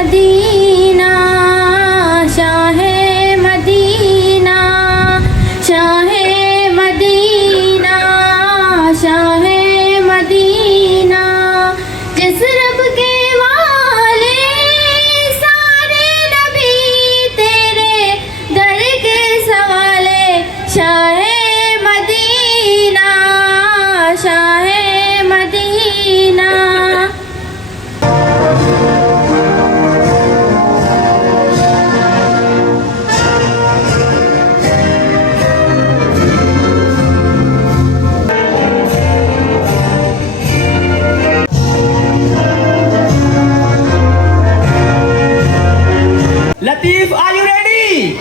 Medina शाहे Madina शाहे Madina शाहे मदीना जिस रब के वाले सारे नबी तेरे दर के सवाले शाहे मदीना शाहे Madina. Latif, are you ready?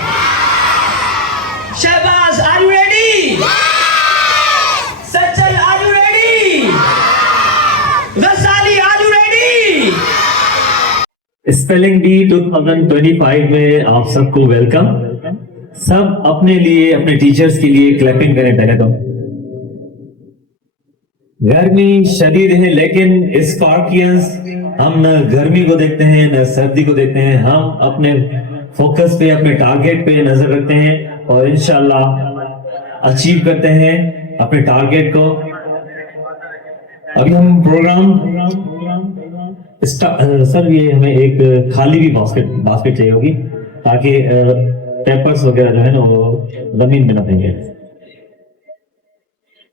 Shahbaz, are you ready? Sajjal, are you ready? Ghazali, are you ready? Spelling bee 2025 में आप सबको वेलकम। सब अपने लिए अपने टीचर्स के लिए क्लैपिंग करें पहले तो। गर्मी शदीद है लेकिन स्पार्कियंस हम न गर्मी को देखते हैं न सर्दी को देखते हैं, हम अपने फोकस पे अपने टारगेट पे नजर रखते हैं और इंशाल्लाह अचीव करते हैं अपने टारगेट को। अभी हम प्रोग्राम सर ये हमें एक खाली भी बास्केट चाहिए होगी ताकि पेपर्स वगैरह जो है ना वो जमीन में ना फेंके।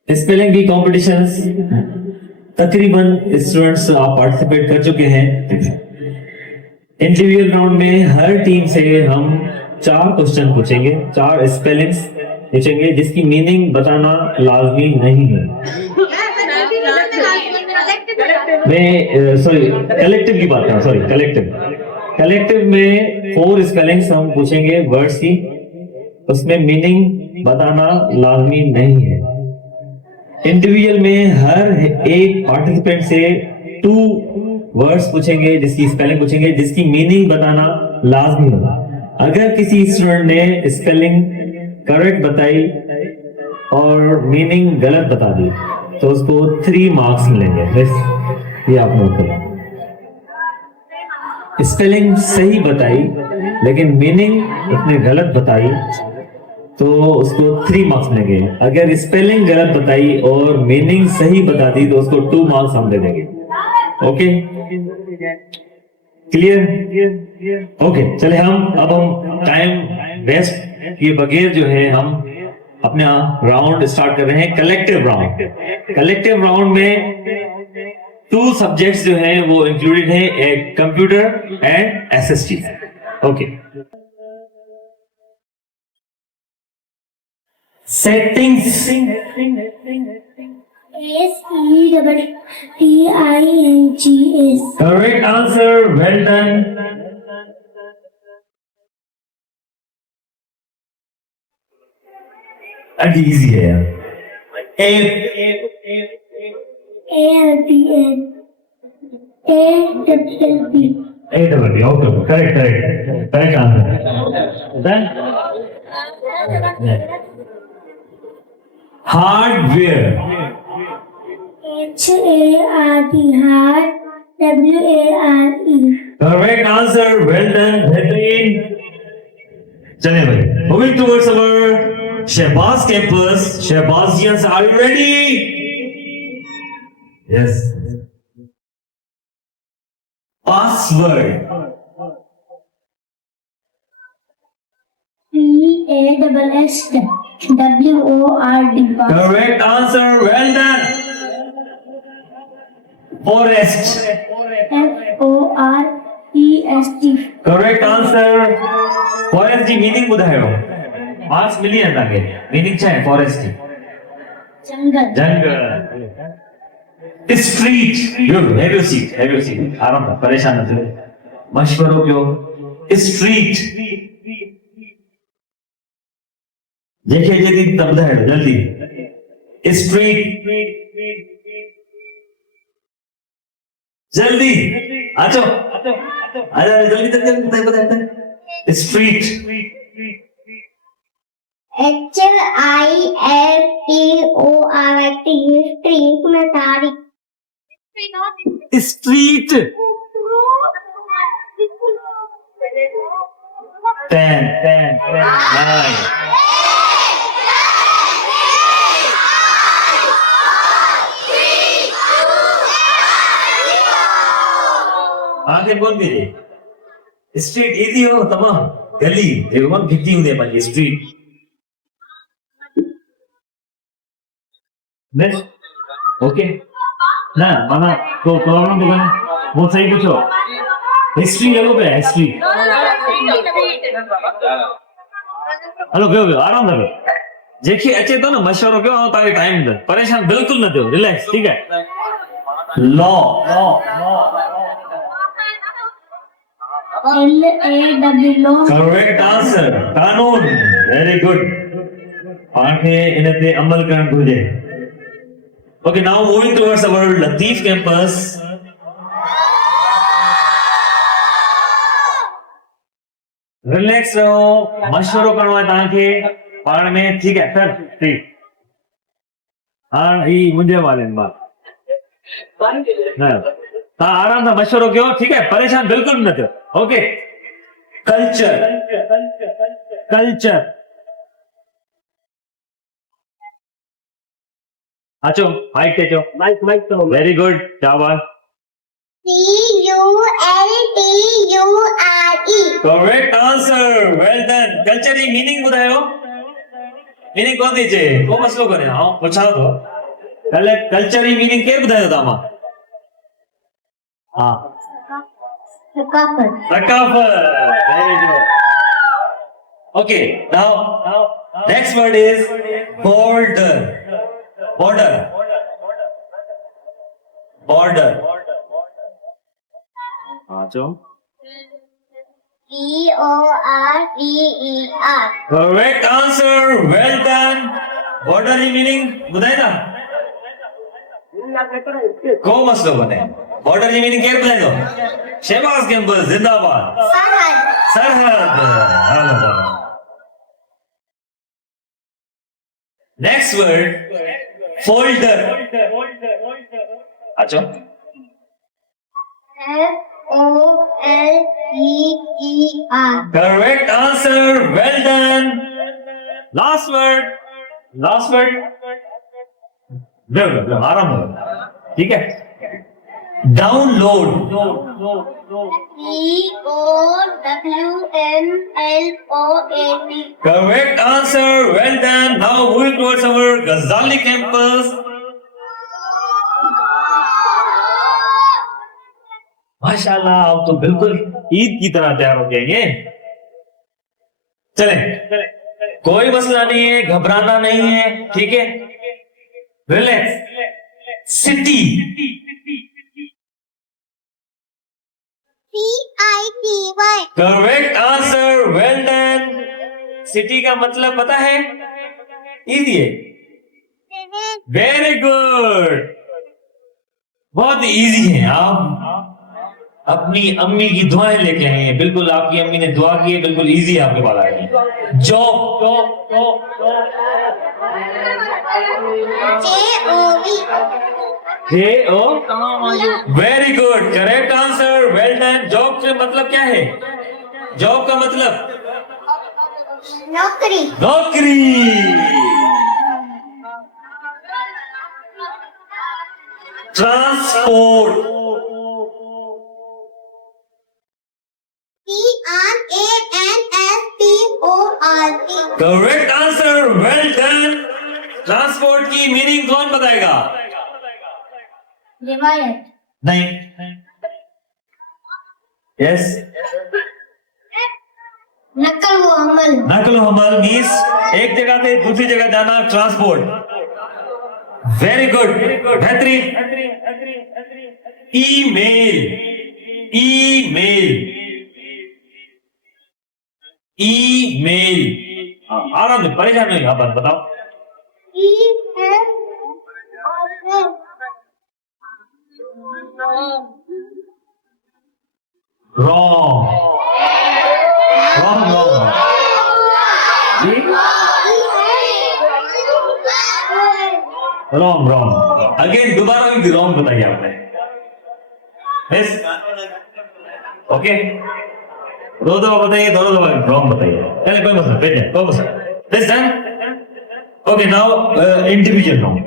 स्पेलिंग की कॉम्पिटिशंस तकरीबन स्टूडेंट्स आप पार्टिसिपेट कर चुके हैं। इंडिविजुअल राउंड में हर टीम से हम 4 क्वेश्चन पूछेंगे, 4 स्पेलिंग्स पूछेंगे जिसकी मीनिंग बताना लाजमी नहीं है। मैं सॉरी कलेक्टिव की बात कर रहा हूँ, सॉरी कलेक्टिव में 4 स्पेलिंग्स हम पूछेंगे वर्ड्स की, उसमें मीनिंग बताना लाजमी नहीं है। इंडिविजुअल में हर एक पार्टिसिपेंट से 2 वर्ड्स पूछेंगे जिसकी स्पेलिंग पूछेंगे जिसकी मीनिंग बताना लाजमी होगा। अगर किसी स्टूडेंट ने स्पेलिंग करेक्ट बताई और मीनिंग गलत बता दी तो उसको 3 मार्क्स मिलेंगे। बस ये आप नोट करें। स्पेलिंग सही बताई लेकिन मीनिंग उसने गलत बताई तो उसको 3 मार्क्स मिलेंगे। अगर स्पेलिंग गलत बताई और मीनिंग सही बता दी तो उसको 2 मार्क्स हम दे देंगे। Okay clear? ओके चले हम टाइम वेस्ट किए बगैर जो है हम अपना राउंड स्टार्ट कर रहे हैं। कलेक्टिव राउंड में 2 सब्जेक्ट्स जो हैं वो इंक्लूडेड हैं, एक computer and SST. Okay settings SETTINGS correct answer, well done. अभी इजी है यार। ALPN AWLP AWLP okay correct answer. Then hardware HARD hard WARE correct answer, well done बेहतरीन। चलिए भाई moving towards our Shahbaz campus. Shahbazians are you ready? Yes. Password PASSWORD correct answer, well done. Forest FOREST correct answer. Forest जी meaning ॿुधायो, marks मिली वेंदा के meaning छा आहे फॉरेस्ट जी? जंगल। स्ट्रीट हैव यू सीट आराम सां परेशान न थियो, मशवरो कयो। स्ट्रीट जंहिंखे जल्दी तब ॿुधायो जल्दी। स्ट्रीट जल्दी आचो आजा जल्दी ॿुधाए। स्ट्रीट STREET में तारीख। स्ट्रीट 10, 9. आगे बोल दीजिए। स्ट्रीट इजी हो तमाम गली जेको भिती हूंदी आहे पंहिंजी स्ट्रीट नेक्स्ट ओके ना माना को प्रॉब्लम तो काने वो सही पूछो हिस्ट्री लेवल पे हिस्ट्री हलो कयो आराम सां कयो जेकी अचे तो ना मशवरो कयो ऐं तव्हांखे टाइम ॾियो परेशान बिल्कुल न थियो रिलैक्स ठीक है लॉ LAW करेक्ट आंसर कानून वेरी गुड पाण खे इन ते अमल करण घुर्जे okay now moving towards our Latif campus relax रहो मशवरो करणो आहे तव्हांखे पाण में ठीक है सर ठीक हाँ ही मुंहिंजे वारनि मां तव्हां आराम सां मशवरो कयो ठीक है परेशान बिल्कुल न थियो ओके कल्चर कल्चर अचो माइक ते अचो माइक तो वेरी गुड शाबाश CULTURE correct answer well done culture जी मीनिंग ॿुधायो मीनिंग कोन थी चए को मसलो करे हां पुछां थो कल्चर जी मीनिंग केर ॿुधायो तव्हां मां हाँ Thakafat. Very good. Okay, now next word is border. Border. Border. Acho. BORDER Correct answer. Well done. Border की meaning बुधाए ना? को मसलो बने? Border की meaning क्या बुधाए दो? शहबाज कैंपस जिंदाबाद सरहद नेक्स्ट वर्ड फोल्डर अच्छा FOLDER correct answer well done last word आराम ठीक है download DOWNLOAD correct answer well done now moving towards our Ghazali campus माशाल्लाह आप तो बिल्कुल ईद की तरह तैयार हो जाएंगे चलें कोई मसला नहीं है घबराना नहीं है ठीक है relax city CITY correct answer well done city का मतलब पता है इजी है वेरी गुड बहुत इजी है आप अपनी अम्मी की दुआएं लेके आए हैं बिल्कुल आपकी अम्मी ने दुआ की है बिल्कुल इजी है आपके पास आ गई job very good correct answer well done job से मतलब क्या है जॉब का मतलब नौकरी transport TRANSPORT correct answer well done transport की मीनिंग कौन बताएगा रिवायत नहीं यस नकल व अमल मीन्स एक जगह से दूसरी जगह जाना ट्रांसपोर्ट वेरी गुड बेहतरीन ईमेल आराम से परेशान नहीं आप बताओ रॉन्ग अगेन दोबारा भी रॉन्ग बताइए आपने ओके, दो दो बताइए, दोनों दो रॉन्ग बताइए। चलिए कोई मसला, भेज दें, कोई मसला। This done. Okay, now individual round.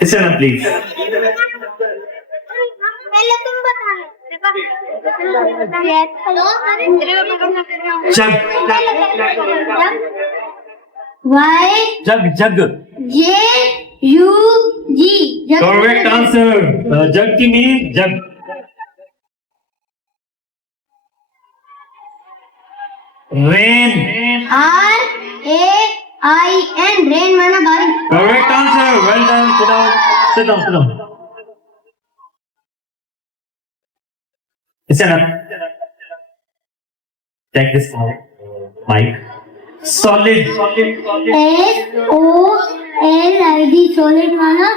Listen up, please. पहले तुम बता। Jug Y jug jug. J U G correct answer. Jug की meaning jug. Rain. R A I N rain माना बारिश। Correct answer, well done. Sit down, sit down, sit down. Listen up. Take this mic. Solid. S O L I D solid माना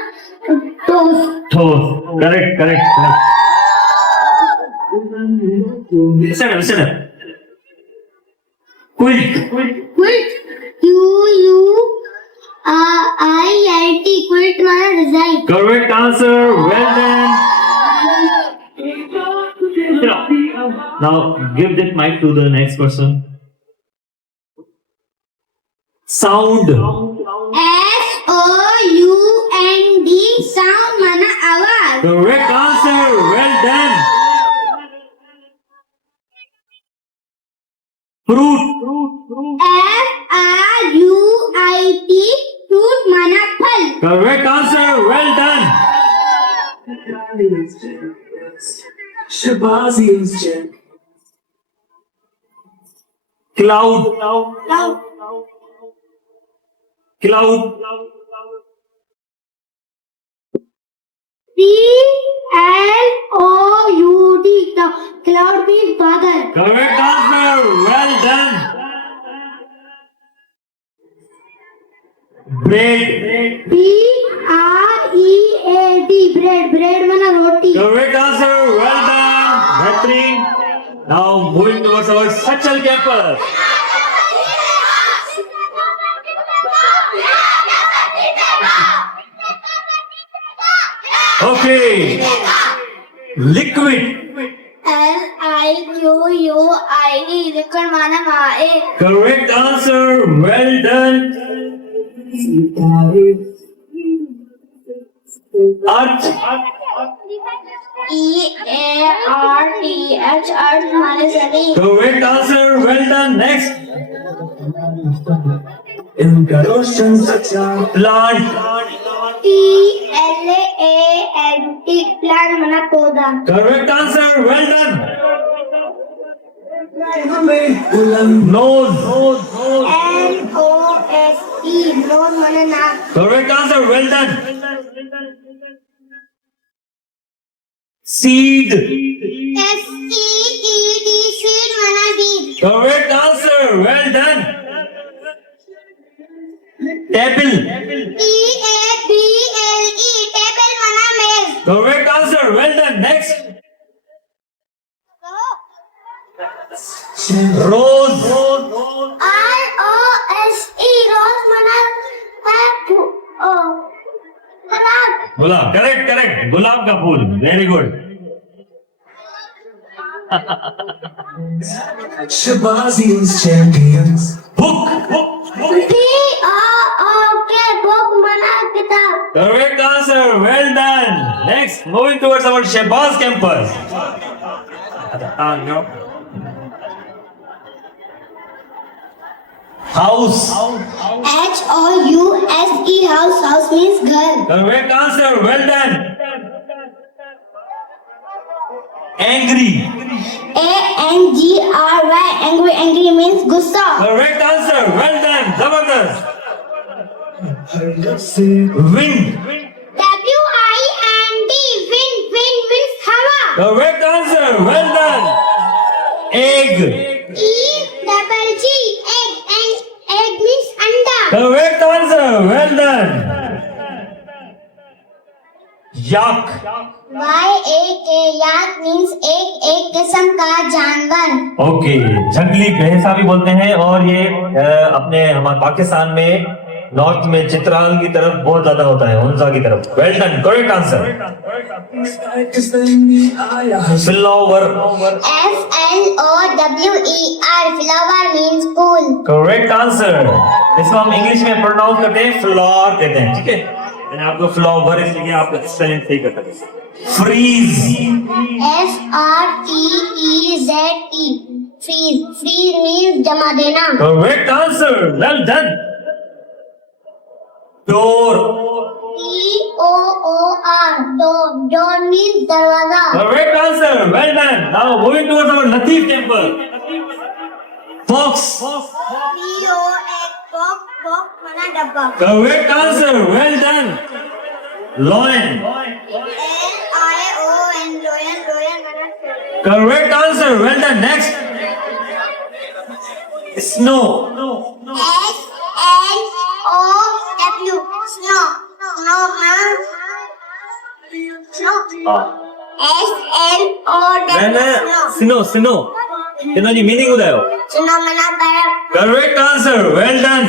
toast. Toes. Correct, correct, correct. Listen up, listen up. Quilt. Quilt Q U I L T quilt माना रजाई। Correct answer. Well done. Now give that mic to the next person. Sound. S O U N D sound माना आवाज। Correct answer. Well done. Fruit. F R U I T fruit माना फल। Correct answer. Well done. Shabazian's check. Cloud. Cloud. C L O U D cloud means बादल। Correct answer. Well done. Bread. B R E A D bread bread माना रोटी। Correct answer. Well done. Behtrin. Now moving towards our Sachal campus. Okay. Liquid. L I Q U I D liquid माना माए। Correct answer. Well done. Earth. E A R T H earth माने जमीन। Correct answer. Well done. Next. Plant. P L A N T plant माना पौधा। Correct answer. Well done. Nose. N O S E nose माना नाक। Correct answer. Well done. Seed. S E E D seed माना बीज। Correct answer. Well done. Table. T A B L E table माना मेज। Correct answer. Well done. Next. Rose. R O S E rose माना गुलाब। गुलाब. Correct, correct. गुलाब का फूल. Very good. Shabazian's champions. Book. P O O K book माना किताब। Correct answer. Well done. Next, moving towards our Shahbaz campus. House. H O U S E house house means घर। Correct answer. Well done. Angry. A N G R Y angry angry means गुस्सा। Correct answer. Well done. Zabardast. Wind. W I N D wind wind means हवा। Correct answer. Well done. Egg. E double G egg and egg means अंडा। Correct answer. Well done. Yak. YAK याक means एक किस्म का जानवर। Okay, जंगली भैंसा भी बोलते हैं, और ये अपने हमारे पाकिस्तान में नॉर्थ में चित्राल की तरफ बहुत ज्यादा होता है, हुंजा की तरफ। Well done, correct answer. Flower, FLOWER flower means फूल। Correct answer. इसको हम इंग्लिश में प्रोनाउंस करते हैं फ्लावर कहते हैं, ठीक है। मैंने आपको फ्लावर इसलिए आप स्पेलिंग सही कर सकते हैं। फ्रीज, FREEZE फ्रीज मीन्स जमा देना। Correct answer, well done. Door, door means दरवाजा। Correct answer, well done. Now moving towards our Latif temple. Fox, box माना डब्बा। Correct answer, well done. Lion, LION lion माना correct answer, well done. Next, snow, SNOW snow माना snow. SNOW snow जी meaning ॿुधायो। Snow माना बर्फ। Correct answer, well done.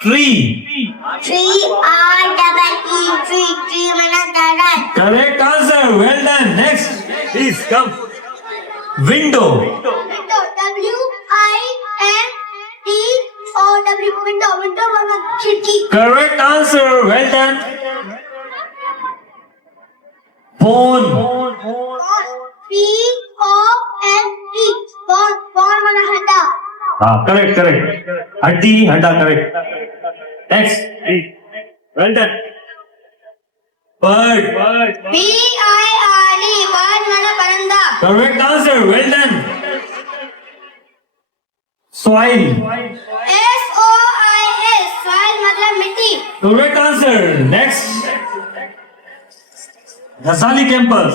Tree, TREE tree माना दरख्त। Correct answer, well done. Next, please come. Window, window माना खिड़की। Correct answer, well done. Phone, phone माना हड्डा। हाँ करेक्ट, हड्डी हड्डा, correct. Next, well done. Bird, BIRD bird माना परिंदा। Correct answer, well done. Soil, SOIL soil मतलब मिट्टी। Correct answer. Next, Ghazali campus,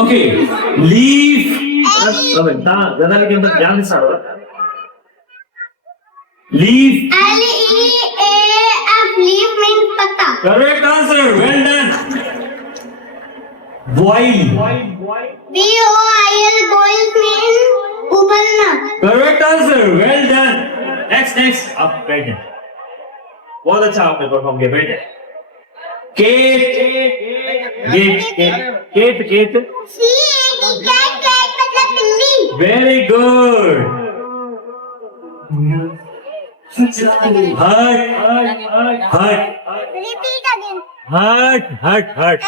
okay. Leaf, Ghazali campus ध्यान से सुनो। लीफ, LEAF लीफ मीन्स पत्ता। Correct answer, well done. Boil, BOIL boil means उबलना। Correct answer, well done. Next, आप बैठे। बहुत अच्छा आपने परफॉर्म किया, बैठे। केट, केट, CAT मतलब बिल्ली। Very good. Heart, Repeat again. हर्ट, HEART heart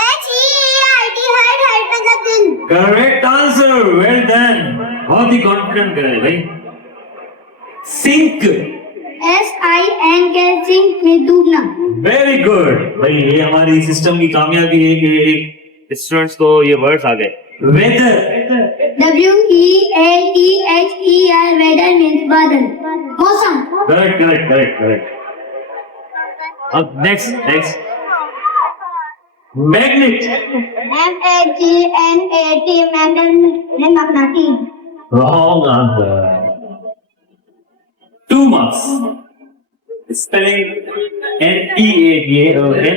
मतलब दिल। Correct answer, well done. बहुत ही कॉन्फिडेंट करे भाई। सिंक, SINK सिंक में डूबना। वेरी गुड भाई, ये हमारी सिस्टम की कामयाबी है कि स्टूडेंट्स को ये वर्ड्स आ गए। वेदर, WEATHER वेदर मीन्स बादल, मौसम। करेक्ट। अब नेक्स्ट, मैग्नेट, MAGNET मैग्नेट मकनातीस। Wrong answer. 2 marks। Spelling NEAT और N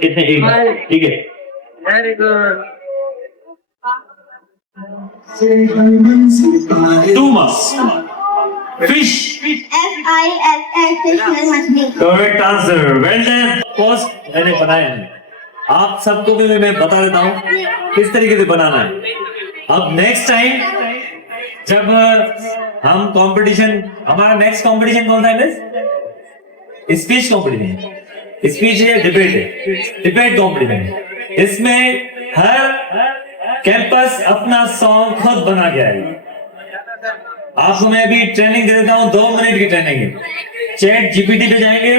कितने एक, ठीक है। Very good. 2 marks। Fish, FISH fish में मछली। Correct answer, well done. Post मैंने बनाया है, आप सबको भी मैं बता देता हूँ किस तरीके से बनाना है। अब नेक्स्ट टाइम जब हम कंपटीशन, हमारा नेक्स्ट कंपटीशन कौन सा है? स्पीच कंपटीशन, स्पीच है, डिबेट कंपटीशन। इसमें हर कैंपस अपना सॉन्ग खुद बना के आएगा। आपको मैं अभी ट्रेनिंग दे देता हूँ, 2 मिनट की ट्रेनिंग है। चैट GPT पे जाएंगे,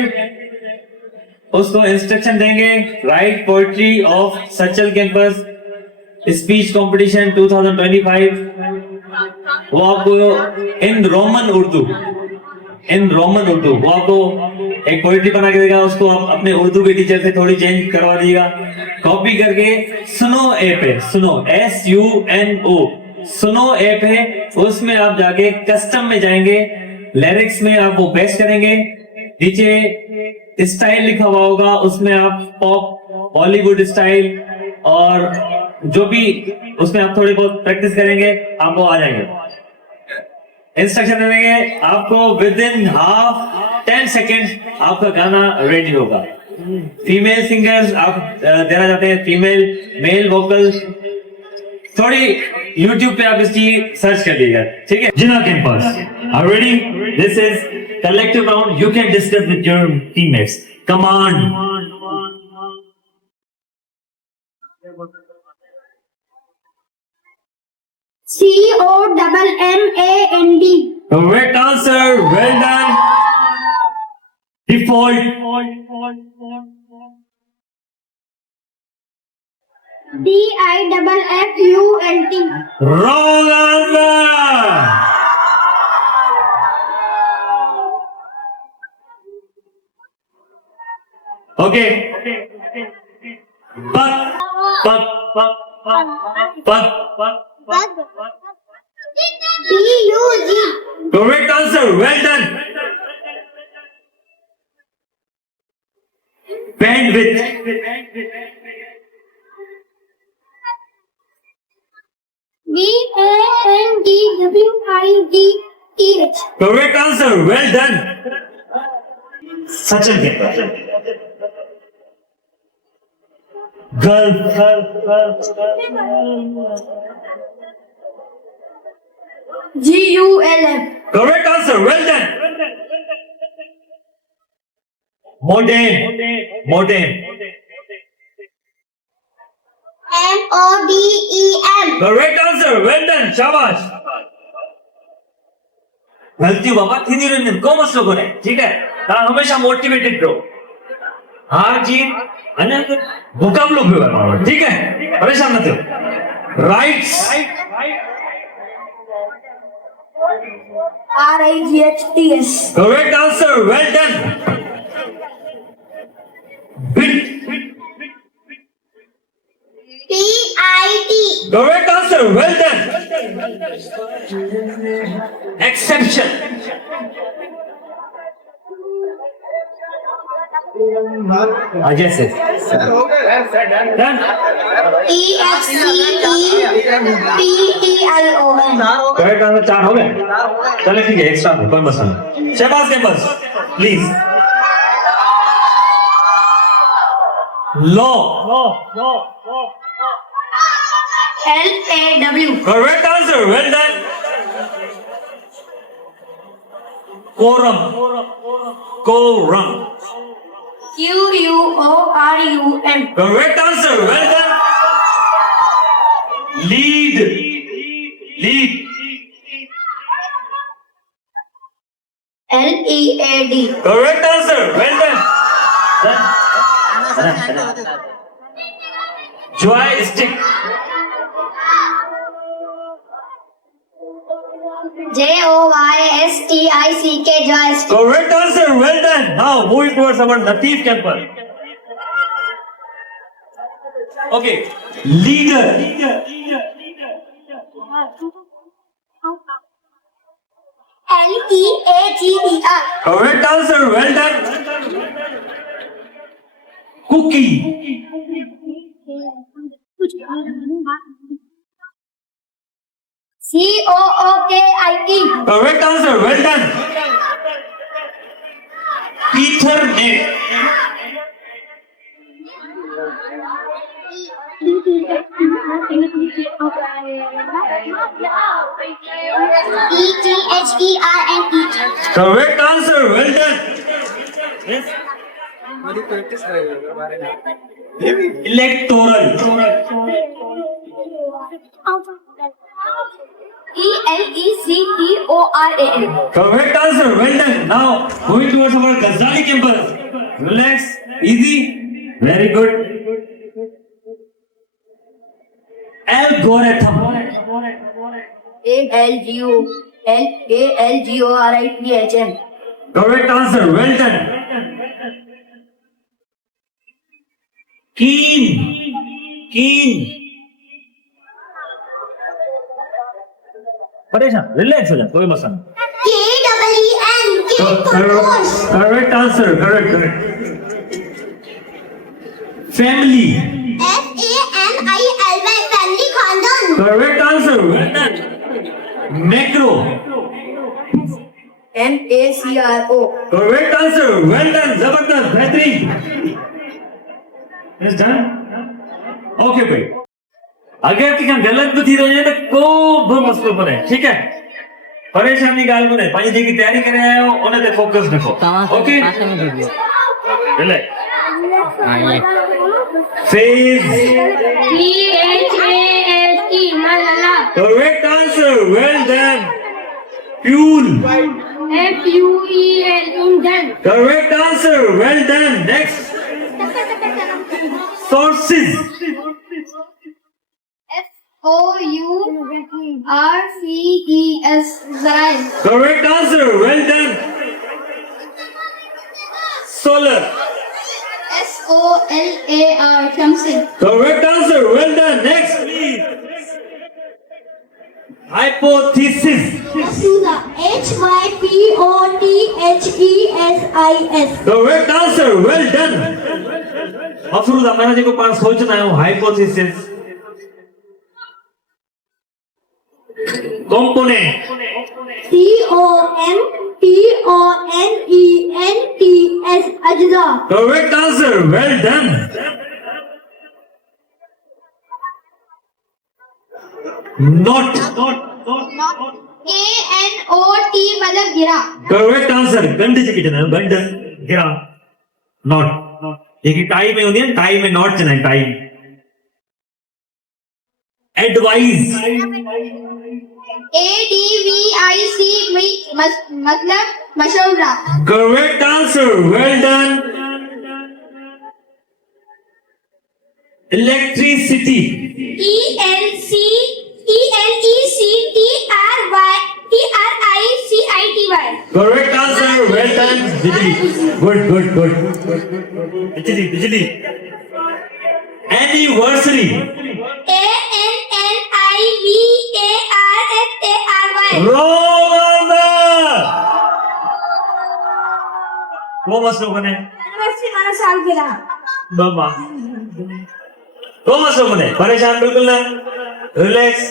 उसको इंस्ट्रक्शन देंगे, राइट पोएट्री ऑफ सचल कैंपस स्पीच कंपटीशन 2025। वो आपको इन रोमन उर्दू वो आपको एक पोएट्री बना के देगा, उसको आप अपने उर्दू के टीचर से थोड़ी चेंज करवा दीजिएगा। कॉपी करके सुनो ऐप है, सुनो SUNO, सुनो ऐप है, उसमें आप जाके कस्टम में जाएंगे, लिरिक्स में आप वो पेस्ट करेंगे, नीचे स्टाइल लिखा हुआ होगा, उसमें आप पॉप बॉलीवुड स्टाइल और जो भी उसमें आप थोड़ी बहुत प्रैक्टिस करेंगे, आपको आ जाएंगे। इंस्ट्रक्शन देंगे आपको, विद इन हाफ 10 सेकेंड आपका गाना रेडी होगा। फीमेल सिंगर्स आप देना चाहते हैं, फीमेल मेल वोकल, थोड़ी यूट्यूब पे आप इसकी सर्च कर लीजिएगा, ठीक है। Jinnah campus, are ready? This is collective round, you can discuss with your teammates. Command. COMMAND. Correct answer, well done. Default. DIFFUNT. Wrong answer. Okay. Bug. BUG. Correct answer, well done. Bandwidth. BANDWIDTH. Correct answer, well done. Sachin Gulf. GULF. Correct answer, well done. Modem. MODEM. Correct answer, well done. शाबाश। गलती बाबा थी निरंजन को मत लोगों ने, ठीक है। हमेशा मोटिवेटेड रहो, हार जीत मुकाबलों पे बनाओ, ठीक है, परेशान मत हो। Rights. RIGHTS. Correct answer, well done. Bit. PIT. Correct answer, well done. Exception. Ajay sir. Done. EXCEPTLON. Correct answer 4 हो गए, चले ठीक है, एक्स्ट्रा कोई मसला नहीं। Shahbaz campus please. Law. LAW. Correct answer, well done. Quorum. QUORUM. Correct answer, well done. Lead. LEAD. Correct answer, well done. Joystick. JOYSTICK. Joystick. Correct answer, well done. Now moving towards our Latif campus. Okay, leader. LEAGER. Correct answer, well done. Cookie. COOKIE. Correct answer, well done. Ethernet. ETHERNET. Correct answer, well done. Yes. Electoral. ELECTORAL. Correct answer, well done. Now moving towards our Ghazali campus. Relax, easy, very good. Algorithm. ALGORITHM. Correct answer, well done. Keen. कीन। परेशान, relax हो जाए, कोई मसला नहीं। KEEN, keen for force. Correct answer, correct. Family. FAMILY, family, खानदान. Correct answer, well done. Macro. MACRO. Correct answer, well done, जबरदस्त, बेहतरीन। Is done. ओके भाई, अगर की गलत भी थी रहे तो को बि मसलो कोन्हे, ठीक है। परेशानी ॻाल्हि कोन्हे, पंहिंजी जेकी तयारी करे आया आहियो उन ते फोकस रखो। Okay, relax. Phase. PHASE, malala. Correct answer, well done. Fuel. FUEL, engine. Correct answer, well done. Next, sources. SOURCES, Zarail. Correct answer, well done. Solar. SOLAR, Shamsi. Correct answer, well done. Next, hypothesis. Masuda, HYPOTHESIS. Correct answer, well done. मफरूदा, मैंने जेको पाण सोचना है hypothesis. Component. COMPONENTS, अज्जा. Correct answer, well done. Knot. KNOT, मतलब गिरा. Correct answer, गंड जेकी चवंदा आहियूं, गंड गिरा, नॉट। जेकी टाई में हूंदी आहे, टाई में नॉट चवंदा आहियूं, टाई। एडवाइस। ADVIC, मतलब मशवरा. Correct answer, well done. Electricity. ELECTRICITY. Correct answer, well done. बिजली, गुड। बिजली, बिजली। एनिवर्सरी। ANNIVARSARY. Wrong answer. वो मसलो बने एनिवर्सरी माना सालगिरह. बाबा, वो मसलो बने, परेशान बिल्कुल ना, रिलैक्स।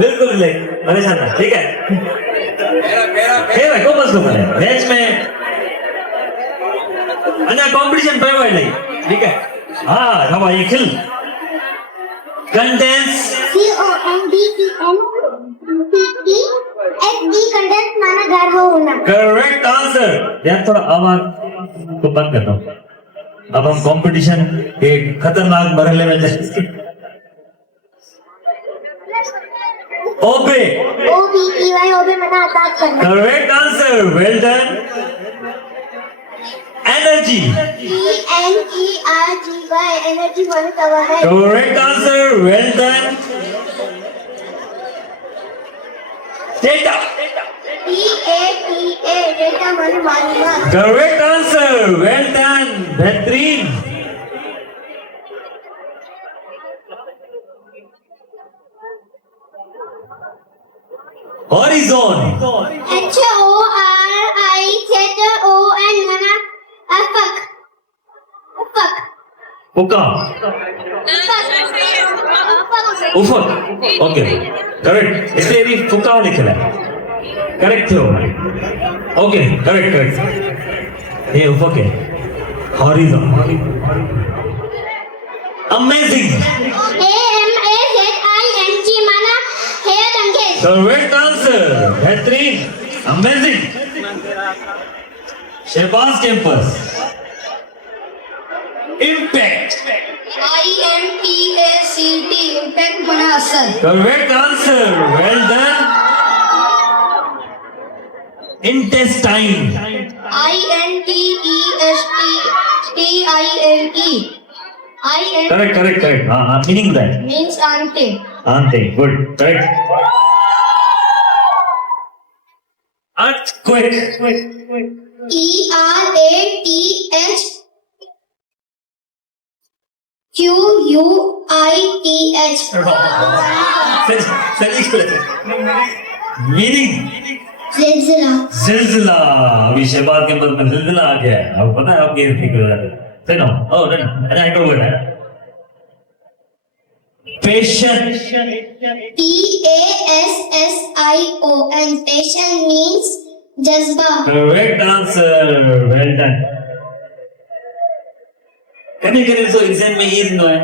बिल्कुल रिलैक्स, परेशान ना, ठीक है। को मसलो बने, मैच में अन्य कंपटीशन पे हुआ नहीं, ठीक है। हाँ, हवा ये खिल। कंडेंस। CONDENSED, कंडेंस माना गर्म होना. Correct answer. यार थोड़ा आवाज को बंद कर दो, अब हम कंपटीशन के खतरनाक मरहले में चलते। ओबे। OBEY, ओबे माना अताअत करना. Correct answer, well done. Energy. ENERGY, energy माना तवा है. Correct answer, well done. Data. DATA, data माना मालूमात. करेक्ट आंसर, वेल डन, बेहतरीन। हॉरिजॉन। HORIZON, माना अफक. हुक्का। उफक, ओके, करेक्ट। इसे भी फुका लिखना है, करेक्ट हो। Okay, correct. ये उफक है, हॉरिजॉन। अमेजिंग। AMAZING, माना हैरत अंगेज. करेक्ट आंसर, बेहतरीन, amazing. Shahbaz campus. Impact. IMPACT, impact माना असर. Correct answer, well done. Intestine. INTESTINE. Correct. हाँ, मीनिंग दैट। means ante. आंते, good, correct. Earthquake. ERATH, QUITH. Meaning Zilzala. जिल्जिला। अभी शहबाज के बल में जिल्जिला आ गया है। अब पता है आपके ठीक हो जाता है। सुनो, ओह नहीं, आई वर्ड है। Patient. PASSION. Patient means jazba. Correct answer, well done. कभी कभी तो एग्जाम में ये दिन है,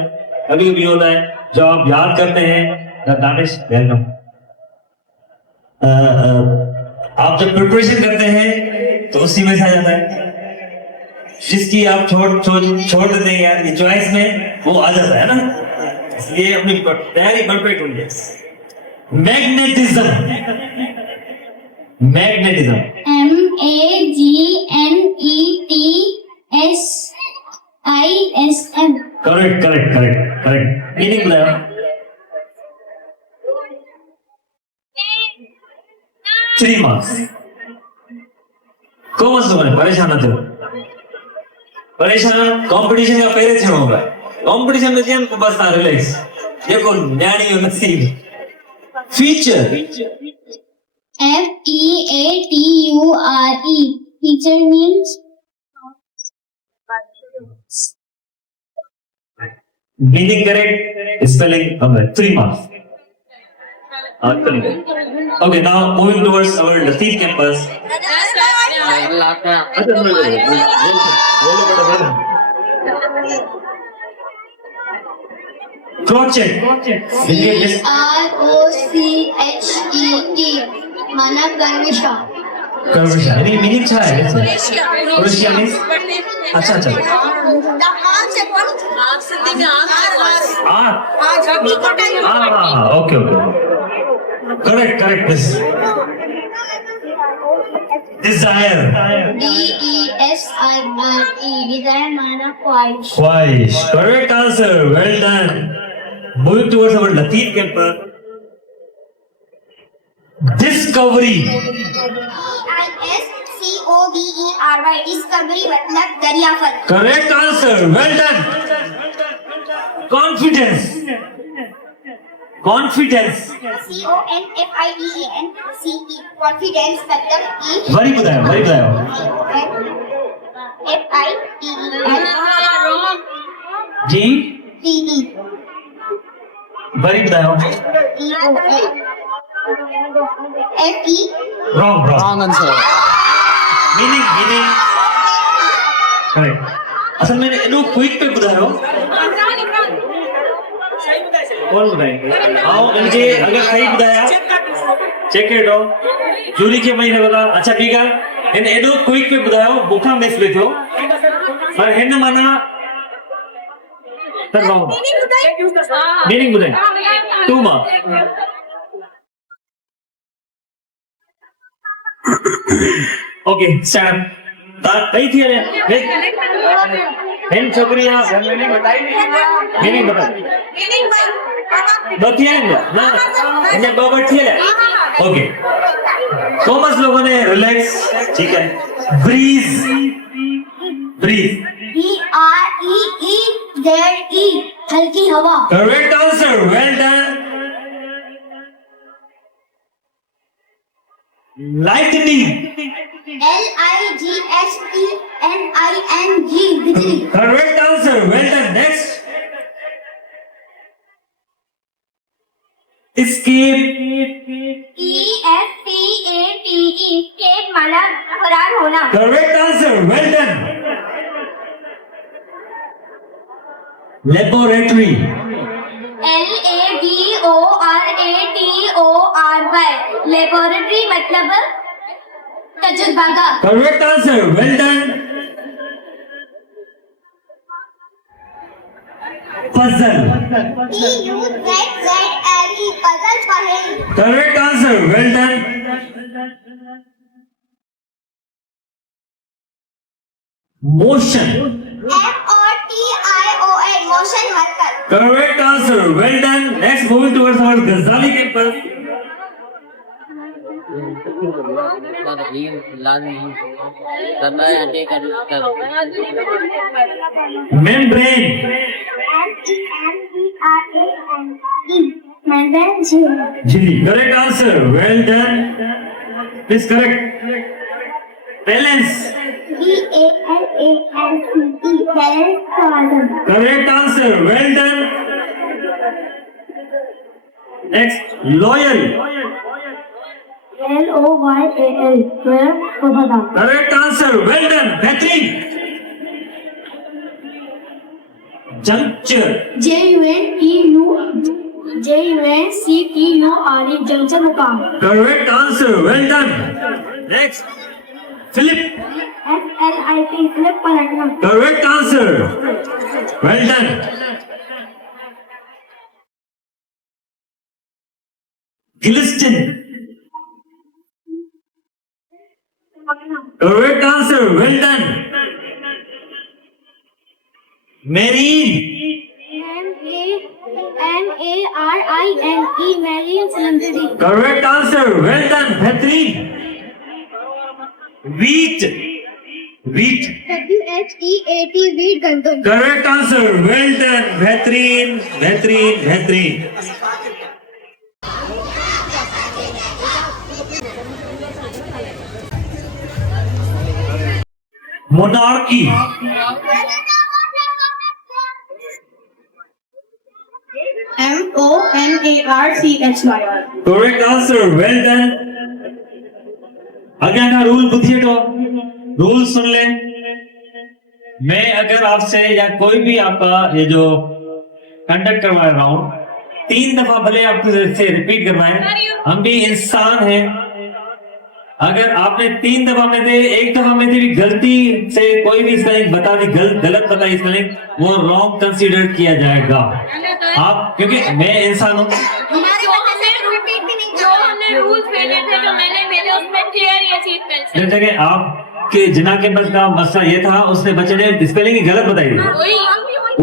कभी कभी होता है जो आप याद करते हैं ना, दानिश वेलकम। आप जब प्रिपरेशन करते हैं तो उसी में से आ जाता है, जिसकी आप छोड़ देते हैं यार, ये चॉइस में वो आ जाता है ना, इसलिए अपनी तैयारी परफेक्ट होनी है। Magnetism. Magnetism. MAGNETISM. Correct correct correct correct. Meaning बताओ। 3 marks। कॉमर्स में परेशान न थे, परेशान कंपटीशन का पहले छेड़ होगा, कंपटीशन में जान को बस ना रिलैक्स, देखो ज्ञानी हो नसीब। Feature. FEATURE. Feature means meaning correct, spelling हम 3 marks। Okay, now moving towards our Latif campus. Crochet. CROCHET. मानव गणवेशा. कर्वेशा। यानी मीनिंग क्या है? क्रोशिया मीन्स अच्छा अच्छा। Okay okay. Correct correct miss. Desire. DESIRE. Desire मानव ख्वाहिश. ख्वाहिश। Correct answer, well done. Moving towards our Latif campus. Discovery. DISCOVERY. Discovery मतलब दरियाफत. Correct answer, well done. Confidence. Confidence. CONFIDENCE. Confidence मतलब की वरी बताओ, वरी बताओ। जी FIDENCE. वरी बताओ। FE. Wrong wrong answer. Meaning meaning correct. असल में इनो क्विक पे बुधायो, कौन बुधाएंगे? आओ इनके अगर सही बुधाया चेक करो, जूरी के महीने बता। अच्छा ठीक है, इन एडो क्विक पे बुधायो, बुखा मिस लेथो पर हिन माना सर रॉन्ग। मीनिंग बुधाए 2 marks। Okay start. ता कई थी अरे हेन छोकरिया मीनिंग बताई, मीनिंग बता दो थी ना, इन्हें दो बैठी है। ओके कॉमर्स लोगों ने रिलैक्स, ठीक है। ब्रीज। ब्रीज। BREEZE. हल्की हवा. Correct answer, well done. Lightning. LIGHTNING. बिजली. Correct answer, well done. Next escape। ESCAPE. escape माना फरार होना. Correct answer, well done. Laboratory. LABORATORY. Laboratory मतलब तजुर्बागार. Correct answer, well done. Puzzle. PUZZLE. Puzzle पहेली. Correct answer, well done. Motion. MOTION. Motion हरकत. Correct answer, well done. Next moving towards our Ghazali campus. Membrane. Membrane. Jilly. Correct answer. Well done. Please correct. Balance. BALANCE. Balance. Correct answer. Well done. Next. Loyal. LOYAL. Correct answer. Well done. Catherine. Juncture. JUNCTURE. Junction मुकाम. Correct answer. Well done. Next. Philip. FLIP. Flip पलटना. Correct answer. Well done. Gilliston. Correct answer. Well done. Marine. MARINE. Marine cylindrical. Correct answer. Well done. Catherine. Wheat. Wheat. WHEAT. Wheat गंदम. Correct answer. Well done. Catherine. Monarchy. MONARCHY. Correct answer. Well done. अगला का rule बुझिए तो rule सुन ले। मैं अगर आपसे या कोई भी आपका ये जो कंडक्ट करवा रहा हूं 3 दफा भले आपको से रिपीट करवाएं, हम भी इंसान हैं। अगर आपने 3 दफा में से 1 दफा में से भी गलती से कोई भी स्पेलिंग बता दी, गलत बताई स्पेलिंग, वो रॉन्ग कंसीडर किया जाएगा। आप क्योंकि मैं इंसान हूँ। जो हमने रूल्स भेजे थे जो मैंने भेजे उसमें क्लियर ये चीज मेंशन जैसे कि आपके जिना के बस का मसला ये था, उसने बच्चे ने स्पेलिंग गलत बताई थी।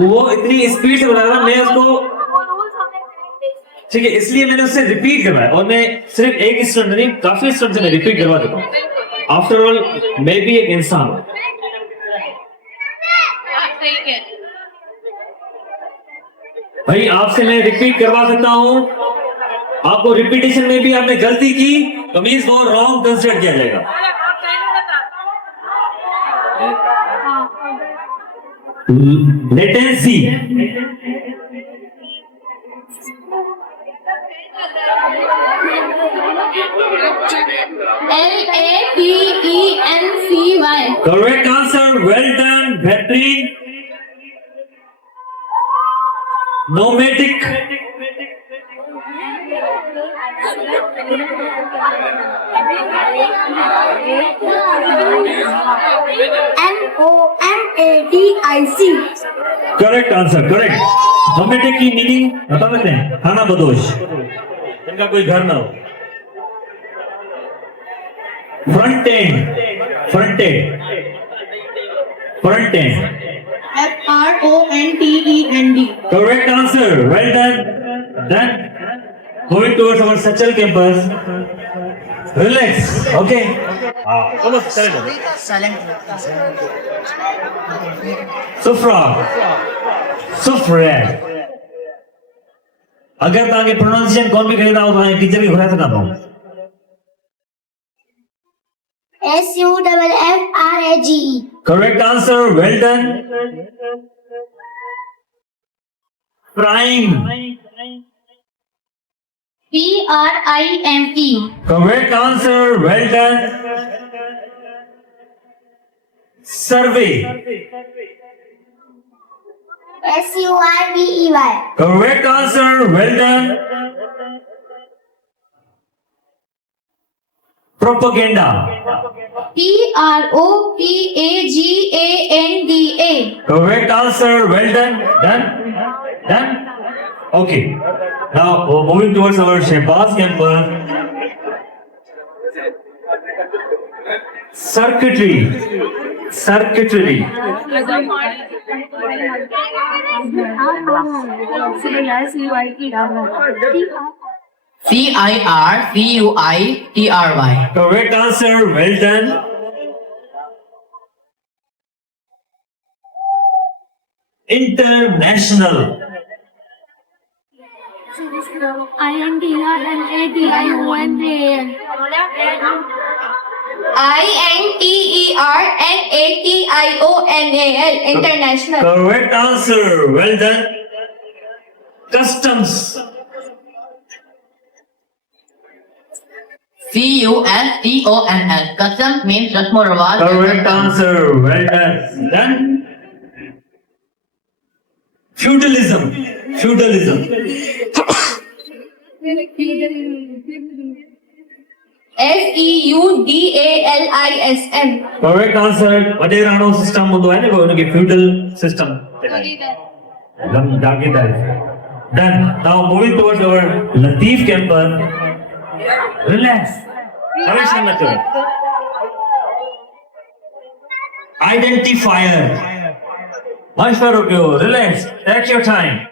वो इतनी स्पीड से बता रहा, मैं उसको ठीक है इसलिए मैंने उससे रिपीट करवाया। और मैं सिर्फ एक स्टूडेंट नहीं, काफी स्टूडेंट से मैं रिपीट करवा देता हूँ। आफ्टर ऑल मैं भी एक इंसान हूँ। भाई आपसे मैं रिपीट करवा सकता हूँ, आपको रिपीटेशन में भी आपने गलती की तो मीन्स वो रॉन्ग कंसिडर किया जाएगा। Latency. LATENCY. Correct answer. Well done बेहतरीन। नोमेटिक। NOMADIC. Correct answer. करेक्ट। नोमेटिक की मीनिंग बता सकते हैं? खाना बदोश, जिनका कोई घर ना हो। Front end. Front end. Front end. FRONTEND. Correct answer. Well done. Done. Going towards our Sachal campus. Relax. Okay. Sufra. Sufra. अगर ताकि प्रोनाउंसिएशन कौन भी कहता हो तो टीचर की घुरा सकता हूँ। SUFFRAGE. Correct answer. Well done. Prime. PRIME. Correct answer. Well done. Survey. SURVEY. Correct answer. Well done. Propaganda. PROPAGANDA. Correct answer. Well done. Done. Done. Okay. Now moving towards our Shehbaz campus. Circuitry. Circuitry. CIRCUITRY. Correct answer. Well done. International. INTERNATIONAL. International. Correct answer. Well done. Customs. CUSTOMS. Customs means Rasmo Rawaz. Correct answer. Well done. Done. Feudalism. Feudalism. FEUDALISM. Correct answer. Vaderano system होता है ना वो उनके feudal system. Done. Now moving towards our Latif campus. Relax. Pरेशान मत हो. Identifier. मशवरा करो. Relax. Take your time.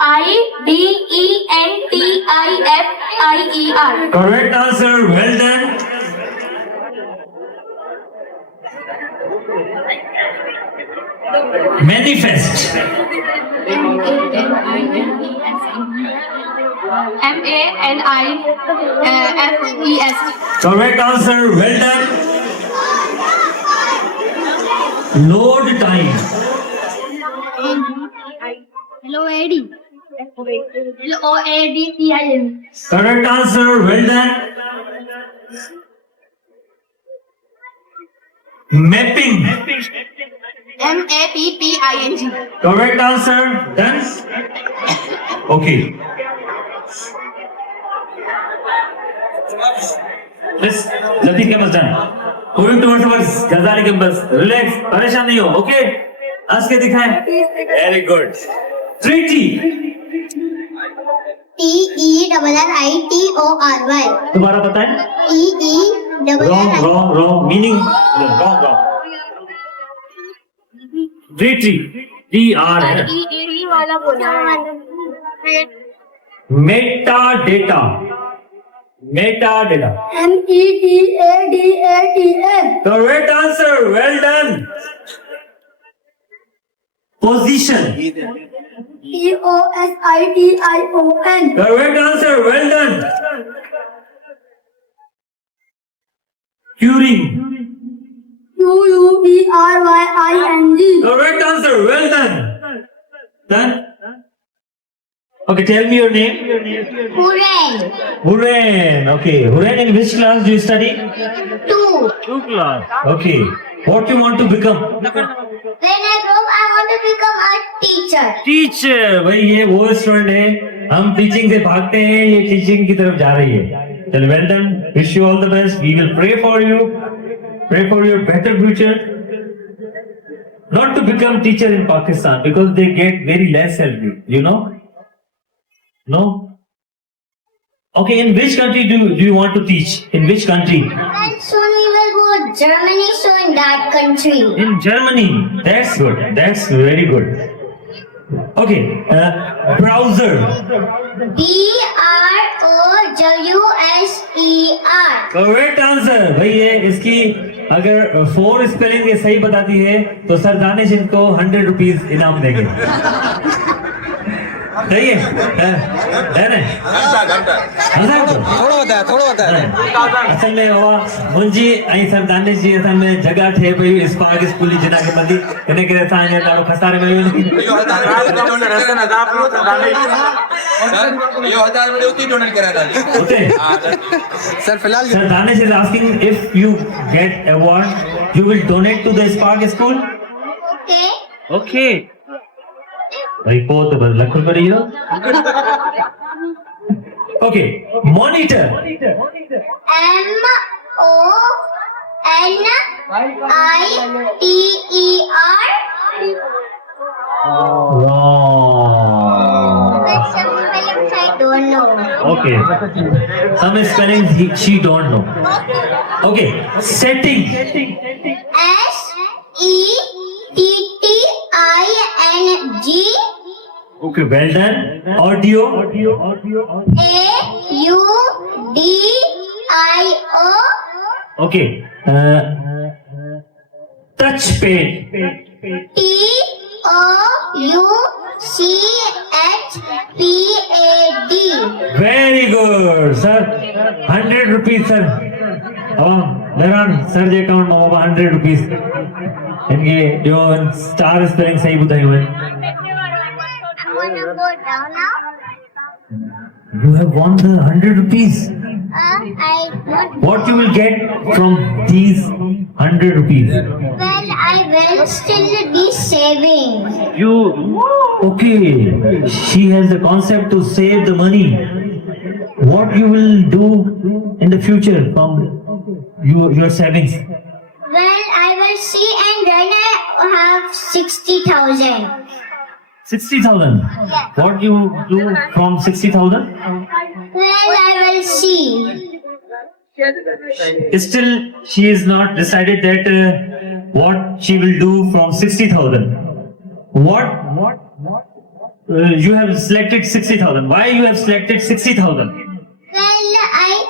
IDENTIFIER. Correct answer. Well done. Manifest. MANIFEST. Correct answer. Well done. Load time. LOAD. LOADTIM. Correct answer. Well done. Mapping. MAPPING. Correct answer. Done. Okay. This Latif campus done. Moving towards our Ghazali campus. Relax. परेशान नहीं हो. Okay. हंस के दिखाएं. Very good. Treaty. TERRITORY. दोबारा बताएं. Wrong, wrong, wrong. Meaning wrong, wrong. Treaty. TR है. Metadata. Metadata. METADATM. Correct answer. Well done. Position. POSITION. Correct answer. Well done. Curing. QUERYING. Correct answer. Well done. Done. Okay, tell me your name. Huren. Huren. Okay. Huren, in which class do you study? 2. Class. Okay. What you want to become? When I grow up, I want to become a teacher. Teacher. भाई ये वो student है. हम teaching से भागते हैं. ये teaching की तरफ जा रही है. चल, well done. Wish you all the best. We will pray for you. Pray for your better future. Not to become teacher in Pakistan because they get very less salary. You know? No? Okay, in which country do you want to teach? In which country? And soon we will go to Germany, so in that country. In Germany. That's good. That's very good. Okay, browser. BROWSER. Correct answer. भाई ये इसकी अगर 4 spelling ये सही बताती है तो sir Danish इनको 100 रुपीज इनाम देंगे. सही है ना? थोड़ा होता है असल में हुआ मुंजी ऐं सर दानिश जी असल में जगह ठे पई स्पार्क स्कूल जी जना के मदी इन करे असां अञा ॾाढो खसारे में वियो उते. सर फिलहाल Sir Danish is asking if you get award, you will donate to the Spark School. Okay. Okay. भाई बहुत बस लाख रुपए रही हो. Okay. Monitor. MONITER. Wrong. Some spellings I don't know. Okay. Some spellings she don't know. Okay. Setting. SETTING. Okay, well done. Audio. AUDIO. Okay. Touch pad. TOUCHPAD. Very good, sir. 100 rupees, sir. Dharan, sir J account में 100 rupees. इनके जो star spelling सही बताई हुए. I wanna go down now. You have won the 100 rupees. I want. What you will get from these 100 rupees? Well, I will still be saving. You okay? She has the concept to save the money. What you will do in the future from your savings? Well, I will see, and then I have 60,000. 60,000. What you do from 60,000? Well, I will see. Still, she is not decided that what she will do from 60,000. What? You have selected 60,000. Why you have selected 60,000? Well, I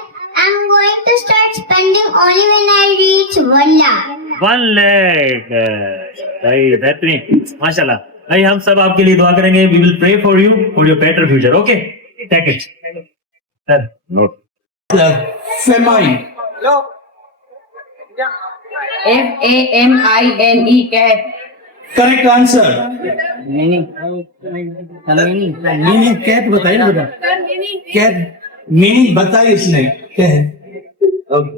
am going to start spending only when I reach 1 lakh. 1 lakh. भाई बेहतरीन, माशाल्लाह. भाई हम सब आपके लिए दुआ करेंगे. We will pray for you for your better future. Okay? Take it. Sir, note. Famine. FAMINE, cat. Correct answer. Meaning cat बताइए ना बेटा. कैट मीनिंग बताइए इसने. क्या है? Okay.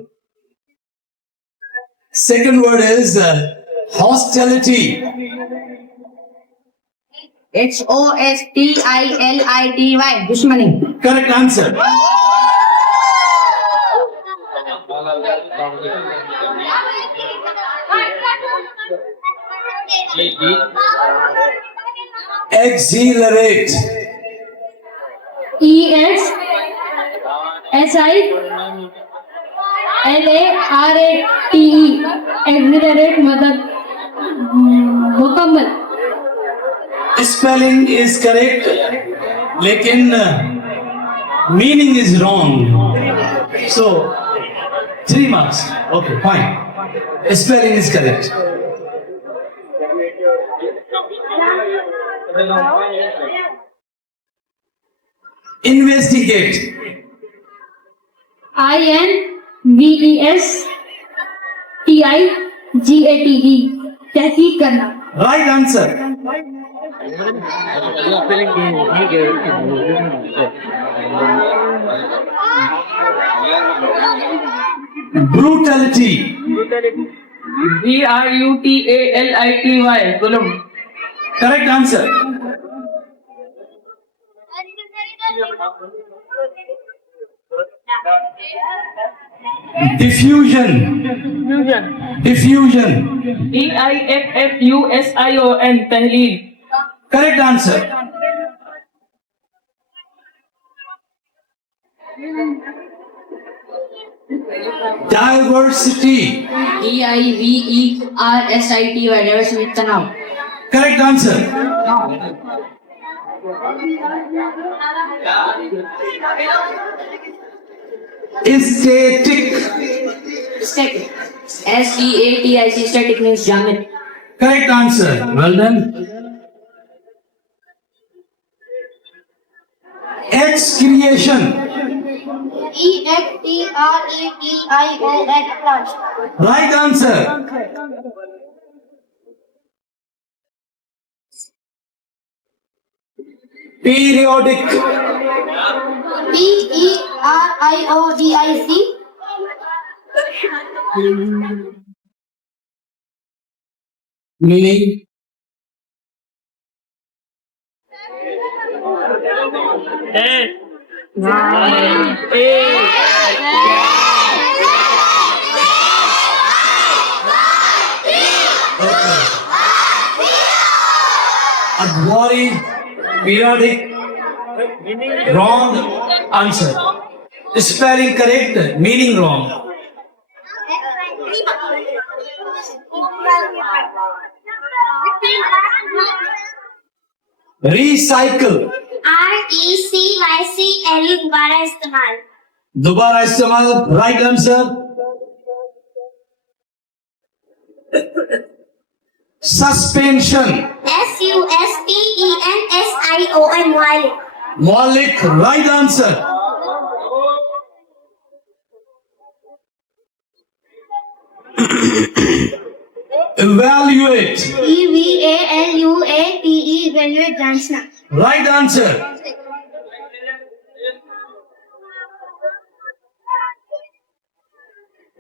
Second word is hostility. HOSTILITY, दुश्मनी. Correct answer. Exhilarate. EXHILARATE. Exhilarate मतलब मुकम्मल. Spelling is correct, लेकिन meaning is wrong. So 3 marks. Okay, fine. Spelling is correct. Investigate. INVESTIGATE. तहकीक करना. Right answer. Brutality. BRUTALITY, जुल्म. Correct answer. Diffusion. Diffusion. DIFFUSION, तहलील. Correct answer. Diversity. DIVERSITY, diversity, तनाव. Correct answer. Static. Static. SEATIC, static means Jamid. Correct answer. Well done. Excretion. EXTRETION. Right answer. Periodic. PERIODIC. Meaning. Advari, periodic, wrong answer. Spelling correct, meaning wrong. Recycle, RECYCL, दोबारा इस्तेमाल। दोबारा इस्तेमाल, right answer. Suspension, SUSPENSION, मौलिक। मौलिक, right answer. Evaluate, EVALUATE, evaluate, जांचना। Right answer.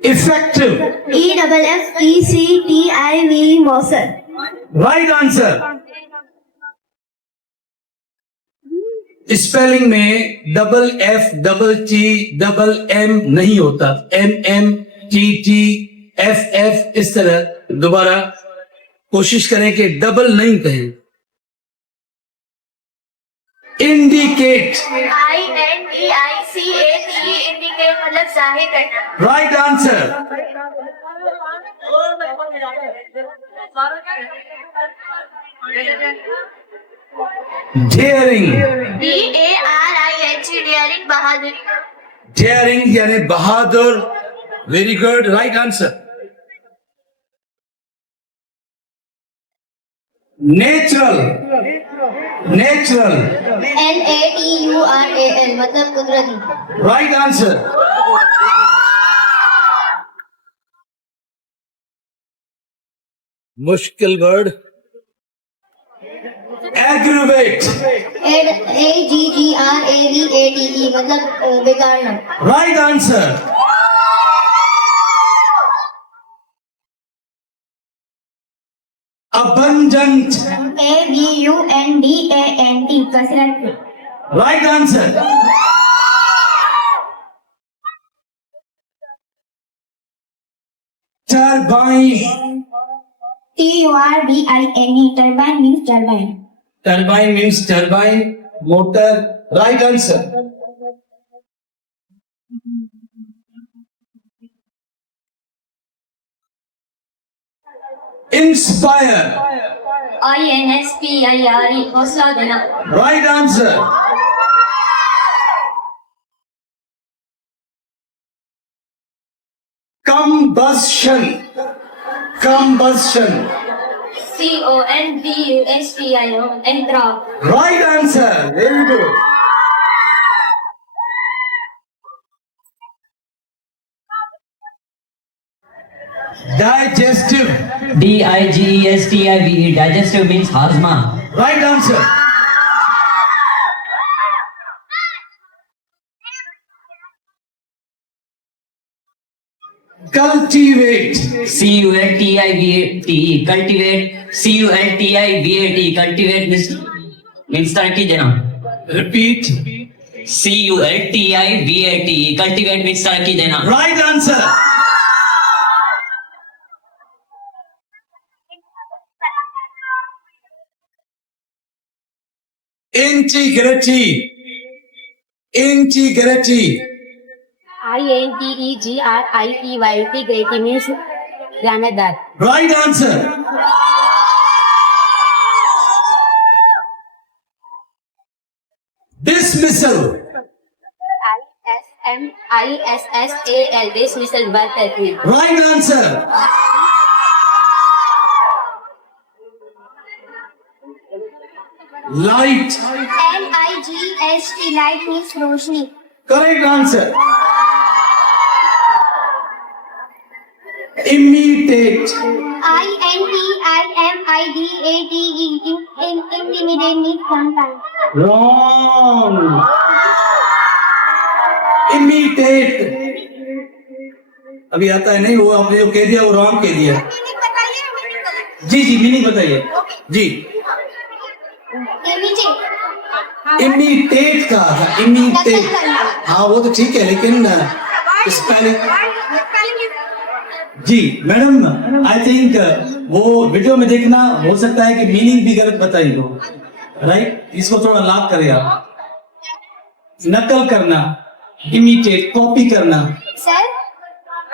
Effective, EFFECTIV, मौसर। Right answer. Spelling में FFTM नहीं होता, MMTTFF इस तरह। दोबारा कोशिश करें कि डबल नहीं कहें। इंडिकेट, INDICATE, इंडिकेट मतलब जाहिर करना। Right answer. Daring, DARING, daring, बहादुरी। डेयरिंग यानी बहादुर, very good, right answer. Natural, natural, NATURAL, मतलब कुदरती। Right answer. मुश्किल वर्ड, एग्रीवेट, AGGRAVATE, मतलब बिगाड़ना। Right answer. अबंडेंट, ABUNDANT, कसरत। Right answer. Turbine, TURBINE, turbine means turbine. Turbine means turbine, motor, right answer. Inspire, INSPIRE, हौसला देना। Right answer. Combustion, combustion, CONBUSTION, एंट्राप। Right answer, very good. Digestive, DIGESTIVE, digestive means hazma. Right answer. Cultivate, CULTIVATE, cultivate, CULTIVATE, cultivate means तरक्की देना. Repeat, CULTIVATE, cultivate means तरक्की देना. Right answer. Integrity, integrity, INTEGRITY, ग्रेटी means लानतदार। Right answer. Dismissal, ISMISSAL, dismissal, बरतरफी। Right answer. Light, LIGHT, light means रोशनी। Correct answer. Imitate, INTIMIDATE, intimidate means compound. Wrong. Imitate अभी आता है नहीं, वो आपने जो कह दिया वो रॉन्ग कह दिया। जी जी, मीनिंग बताइए जी। इमिटेट कहा था, इमिटेट। हाँ वो तो ठीक है, लेकिन स्पेलिंग। जी मैडम, आई थिंक वो वीडियो में देखना, हो सकता है कि मीनिंग भी गलत बताई हो, राइट? इसको थोड़ा लाभ करें आप। नकल करना, इमिटेट, कॉपी करना। सर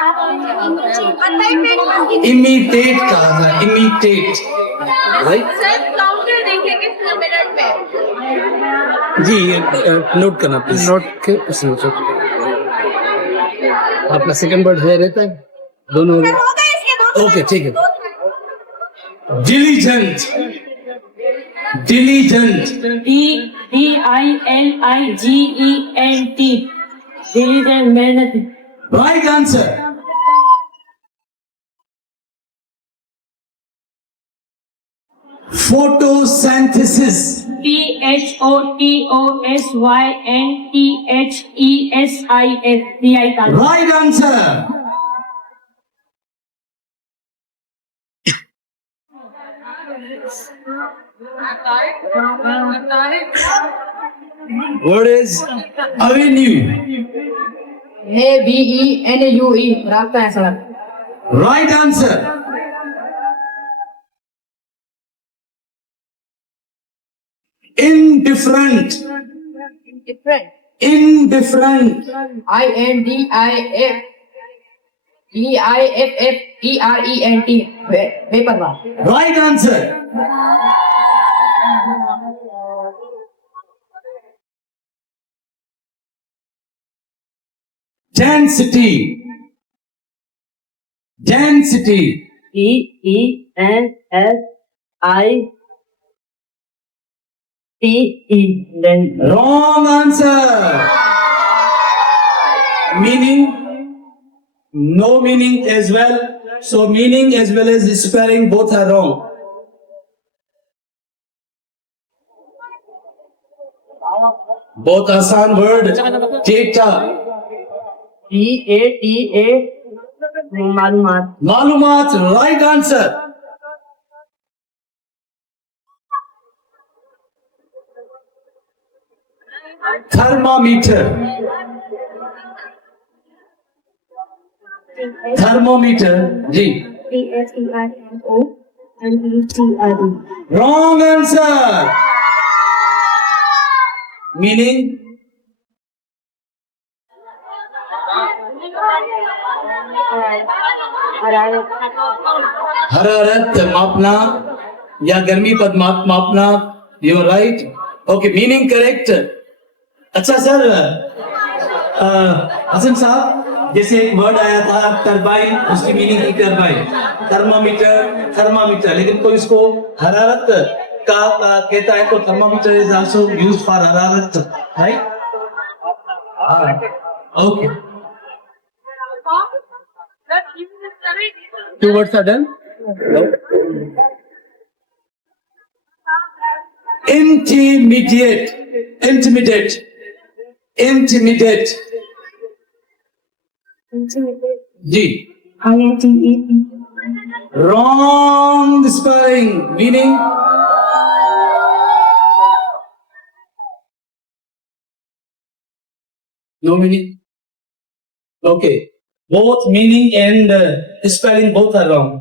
आप इमिटेट कहा था, इमिटेट, राइट? सर काउंटर देखिए किस मिनट में जी नोट करना प्लीज। नोट के सोचो अपना सेकंड वर्ड है रहता है दोनों हो गए। ओके ठीक है। डिलीजेंट, डिलीजेंट, DILIGENT diligent मेहनत। Right answer. Photosynthesis, PHOTOSYNTHESIS right answer. What is avenue? AVENUE रास्ता है सड़क। Right answer. Indifferent, Different indifferent, INDIFFERENT बेपरवाह। right answer. Density, density, DENSITE wrong answer. Meaning, no meaning as well. So meaning as well as spelling both are wrong. Both आसान word. Data, DATA मालूमात। मालूमात, right answer. Thermometer, thermometer, जी, THERMOMETRE wrong answer. Meaning, हरारत मापना या गर्मी पद मापना। You right. Okay, meaning correct. अच्छा सर, हसन साहब, जैसे एक वर्ड आया था टरबाइन, उसकी मीनिंग थी टरबाइन, थर्मामीटर, थर्मामीटर, लेकिन कोई इसको हरारत का कहता है तो thermometer is also used for हरारत, right? Okay, Two words are done. Intimidate, intimidate, intimidate, जी, INTEE wrong spelling, meaning no meaning. Okay, both meaning and spelling both are wrong.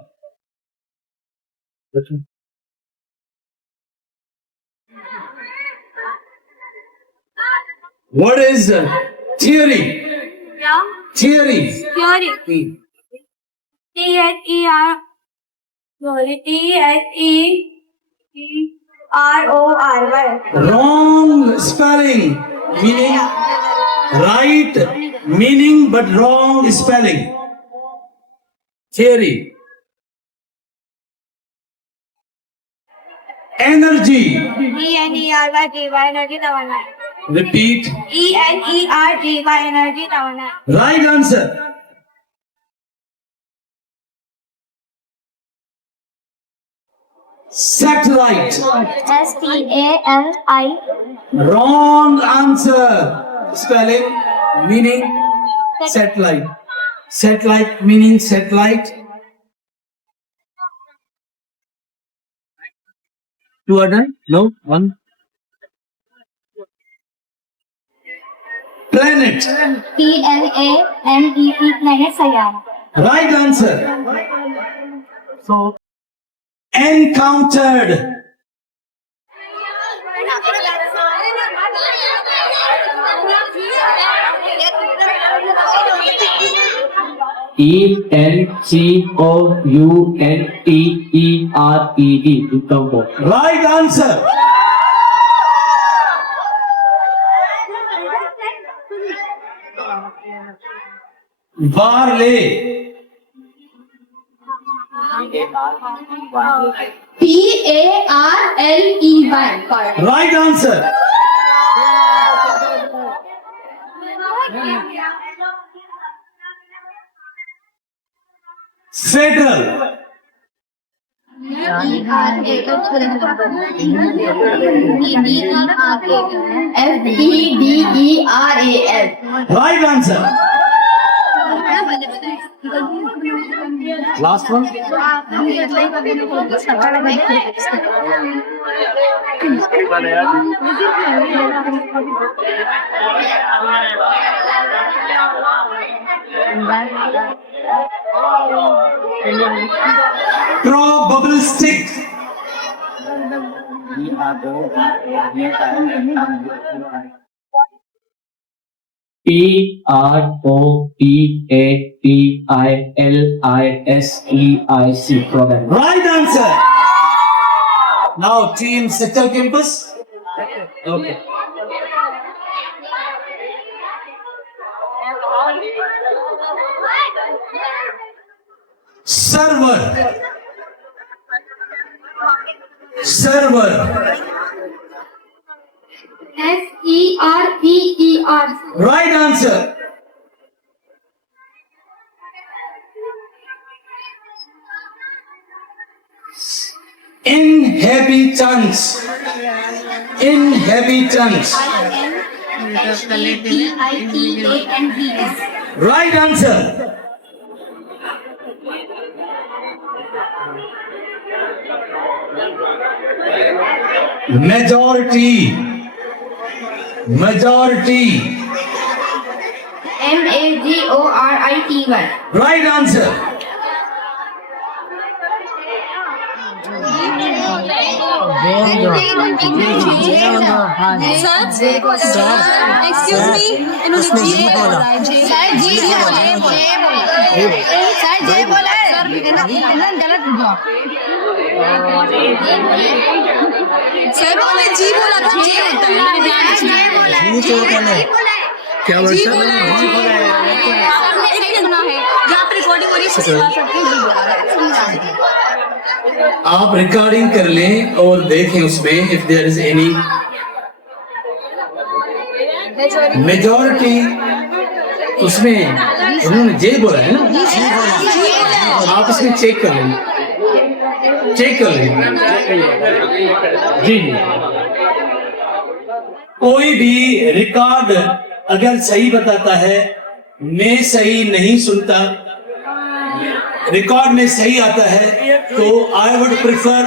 What is theory? Theory. Theory. THERORY. Wrong spelling, meaning right meaning but wrong spelling. Theory. Energy. ENERGY energy दवाना। Repeat. ENERGY energy दवाना। Right answer. Satellite. STALI. Wrong answer. Spelling, meaning satellite. Satellite meaning satellite. Two are done. No one. Planet. PLANET planet सयारा। Right answer. Encountered. ENCOUNTERED. Right answer. Parley, PARLEY. Right answer. Federal, FEDERAL. Right answer. Last one, probabilistic, PROPATILISEIC. Probabilistic. right answer. Now team Sector Campus. Okay. Server, server, SERVER. right answer. Inhabitants, inhabitants, HEITANTS. right answer. Majority, majority, MAJORITY. right answer. Excuse me, इन्होंने जी बोला। Sir जी बोला है। गलत हुआ। Sir बोले जी बोला था। जी होता है। क्या जी बोला है। आपने सही सुना है। जहाँ पर रिकॉर्डिंग हो रही है सुना सकते हैं। आप रिकॉर्डिंग कर लें और देखें उसमें if there is any majority, उसमें उन्होंने जे बोला है ना, आप इसमें चेक कर लें, चेक कर लें। जी जी, कोई भी रिकॉर्ड अगर सही बताता है, मैं सही नहीं सुनता, रिकॉर्ड में सही आता है, तो आई वुड प्रिफर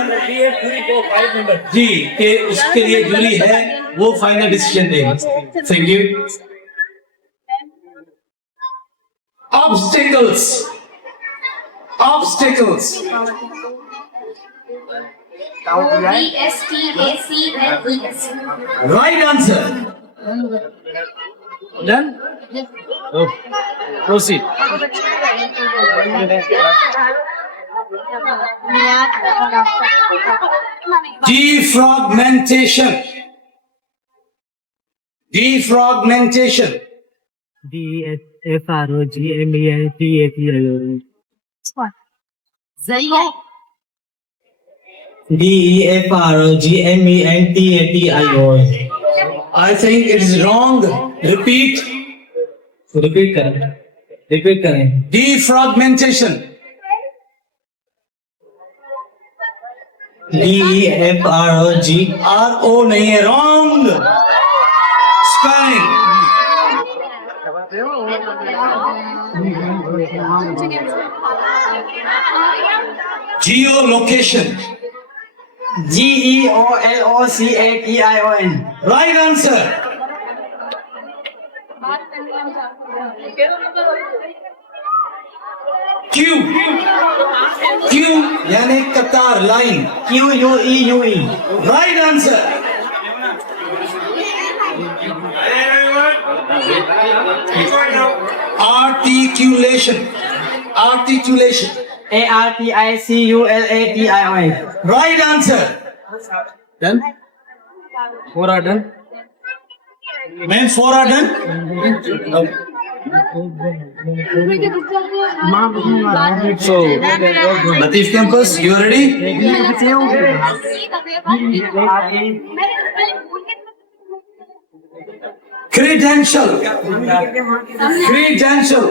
जी कि उसके लिए जूरी है वो फाइनल डिसीजन देगा। Thank you. Obstacles, obstacles, BSTACLES. Right answer. Done, proceed. Defragmentation, defragmentation, DEFROGMENTATION. DEFROGMENTATION. I think it is wrong. Repeat. Repeat करें, रिपीट करें। Defragmentation, DEFROG. RO नहीं है, wrong spelling. Geolocation, GEOLOCATION. right answer. Q, Q यानी कतार, line, QUEUE. right answer. Articulation, articulation, ARTICULATION. right answer. Done, 4 are done। Men 4 are done. So, Latif Campus, you are ready? Credential. Credential.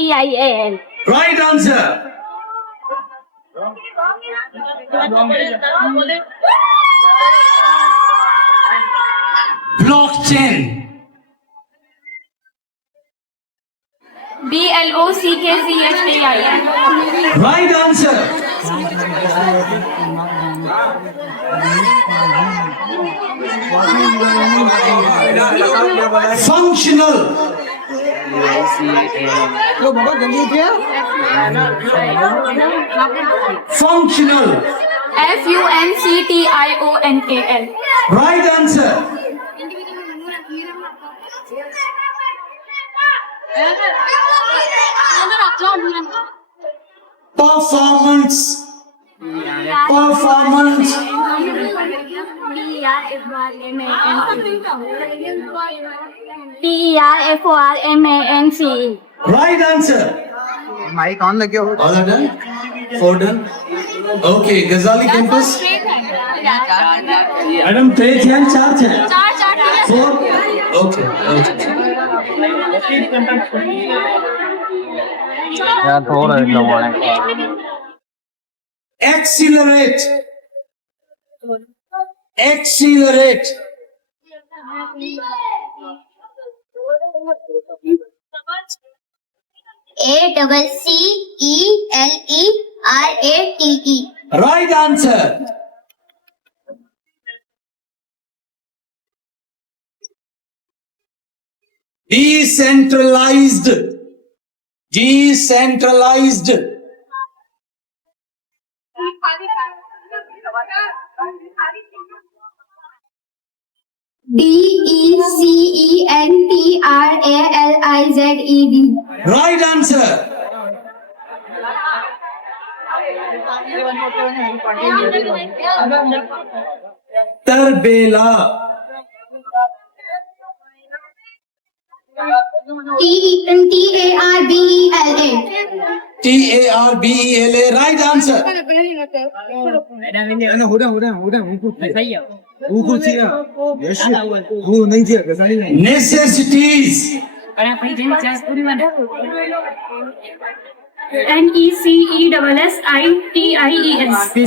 CREDENTIAL. Right answer. Blockchain. BLOCKCHAIN. Right answer. Functional. Functional. FUNCTIONAL. Right answer. Performance. Performance. PERFORMANCE. Right answer. Mic on लगे हो All are done? 4 done? Okay, Ghazali Campus. Madam, 3 हैं, 4 हैं. 4? Okay, okay. Accelerate. Accelerate. ACCELERATE. Right answer. Decentralized. Decentralized. DECENTRALIZED. Right answer. Tarbela. TARBELA. TARBELA. Right answer. Necessities. NECESSITIES.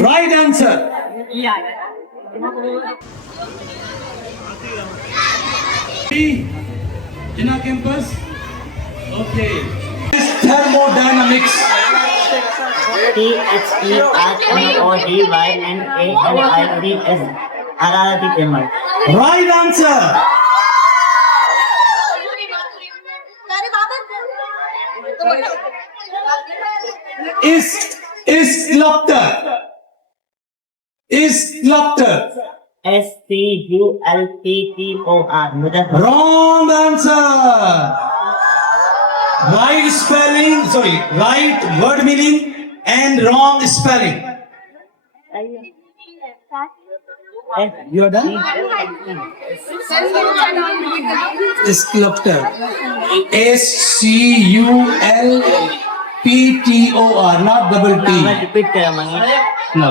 Right answer. Jina Campus. Okay. Thermodynamics. THERMODYNAMIDS हरारती पेमर Right answer. Sculptor. Sculptor. SCULPTOR Wrong answer. Right spelling, sorry, right word meaning and wrong spelling. You are done? Sculptor. SCULPTOR, not double T. Repeat करा मंगे No.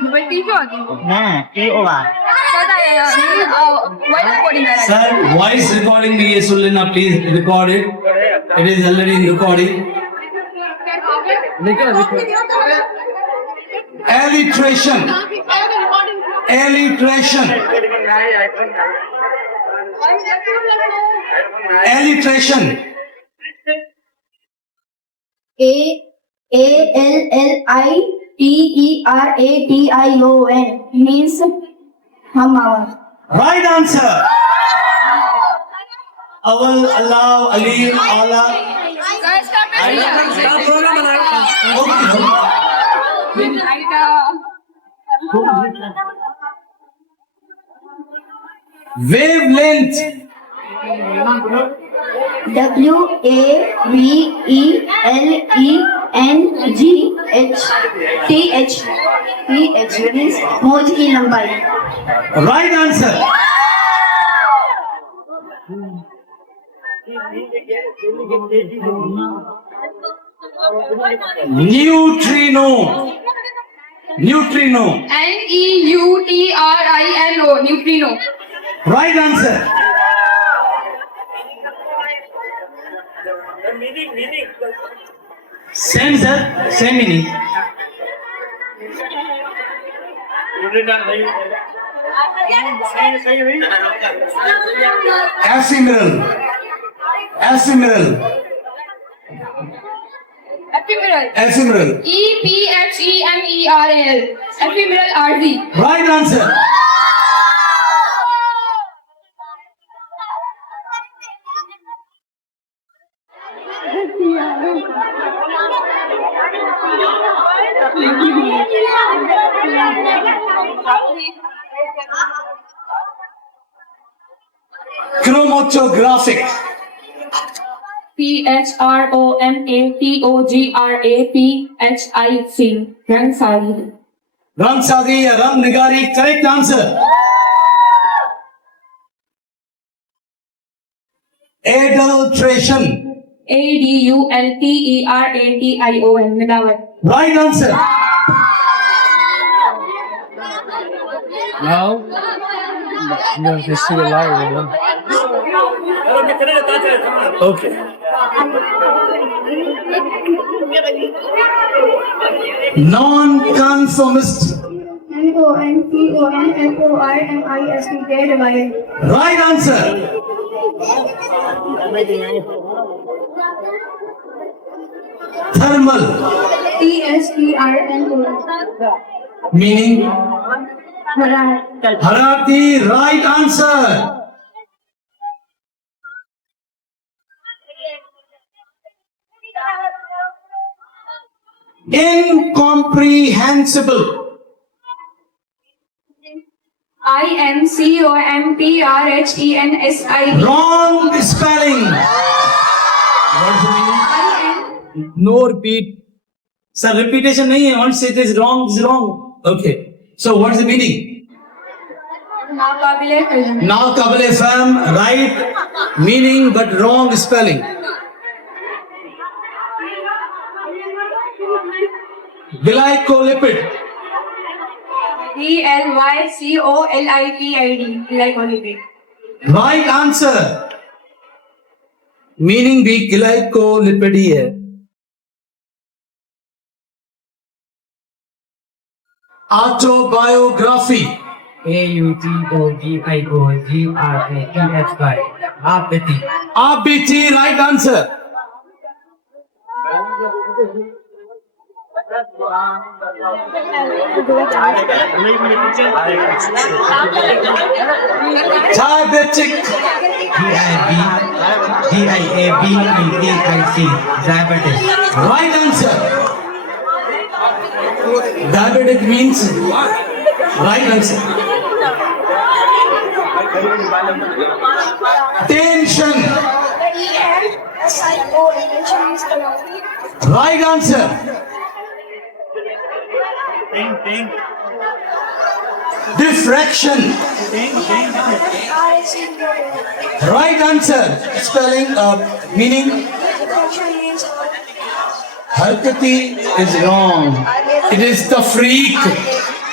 ना TOR Sir, voice recording भी ये सुन लेना, please record it. It is already in recording. Alliteration. Alliteration. Alliteration. ALLITERATION means Hamawa. Right answer. Awal, Allah, Alim, Allah. Wavelength. WAVELENGTH means मौज की लंबाई. Right answer. Neutrino. Neutrino. NEUTRINO. Neutrino. Right answer. Same sir. Same meaning. Ephemeral. Ephemeral. Ephemeral. Ephemeral. EPHEMERAL. Ephemeral RZ. Right answer. Chromatographic. PHROMATOGRAPHIC. रंगसारी. Rangsazi या Rang Nigari. Correct answer. Adulteration. ADULTERATION. मिलावट. Right answer. Now, you have to see the live one. Okay. Non-conformist. NONCONFORMIST. Right answer. Thermal. TSERNO. Meaning Harati. Right answer. Incomprehensible. INCOMPRHENSIB. Wrong spelling. What's the meaning? No repeat. Sir, repetition nahi hai. Once it is wrong, it's wrong. Okay. So what's the meaning? नाकाबिले फहम. Naqabale fahm. Right meaning but wrong spelling. Glycolipid. GLYCOLIPID. Glycolipid. Right answer. Meaning भी glycolipid ही है. Autobiography. AUTOBIOGRAPHY. Apathy. Abiti. Right answer. Diabetic. DIABETIC. Diabetes. Right answer. Diabetic means right answer. Tension. Right answer. Diffraction. Right answer. Spelling meaning. Harkati is wrong. It is the freak.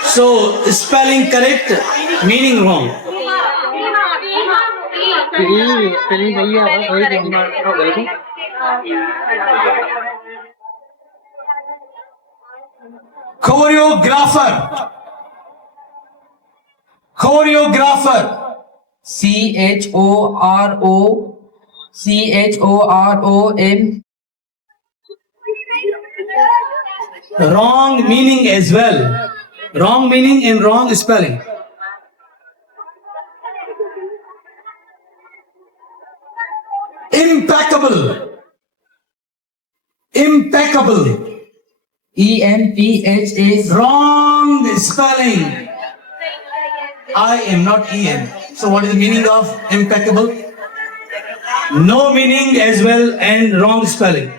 So spelling correct, meaning wrong. Choreographer. Choreographer. CHOROCHOROM. Wrong meaning as well. Wrong meaning and wrong spelling. Impeccable. Impeccable. EMPHA. Wrong spelling. I am not EM. So what is the meaning of impeccable? No meaning as well and wrong spelling.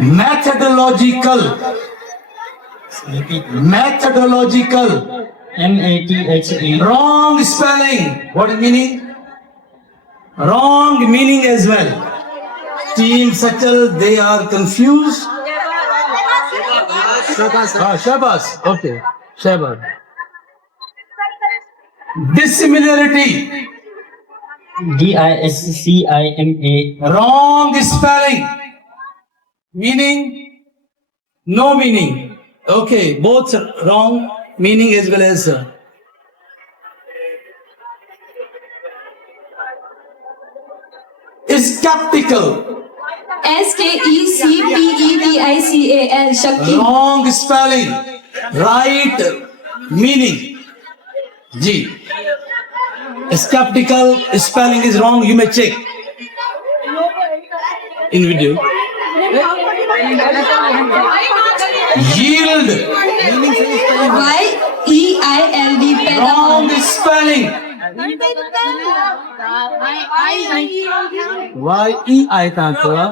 Methodological. Methodological. MATHE. Wrong spelling. What is meaning? Wrong meaning as well. Team Sachal, they are confused. Shabas. Okay. Shabas. Dissimilarity. DISCIMA. Wrong spelling. Meaning? No meaning. Okay, both wrong meaning as well as skeptical. SKECPETICAL. Shakti. Wrong spelling. Right meaning. G. Skeptical spelling is wrong. You may check in video. Yield. YEILD. Wrong spelling. Y-E-I था थोड़ा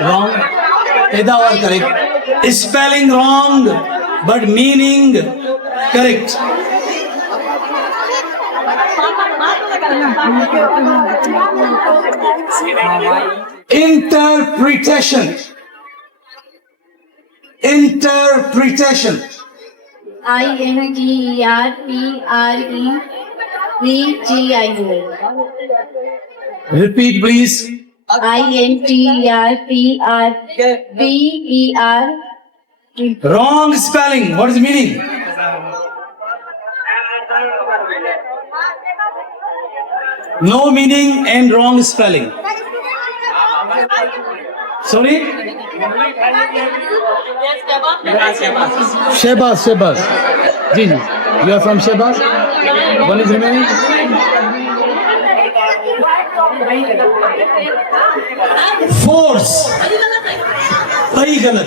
wrong. Eda or correct. Spelling wrong, but meaning correct. Interpretation. Interpretation. INTERPREVGIO. Repeat, please. INTERPREVER. Wrong spelling. What is the meaning? No meaning and wrong spelling. Sorry? Shebas. Ji, you are from Shebas? One is remaining? Force. सही गलत.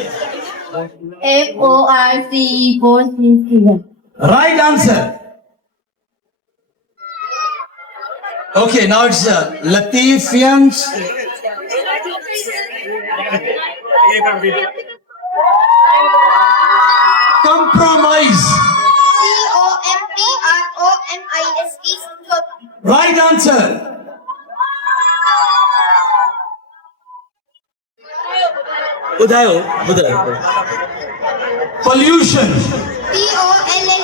FORCE. Force means figure. Right answer. Okay, now it's Latifians. Compromise. COMPROMISE. Right answer. उधायो. Pollution.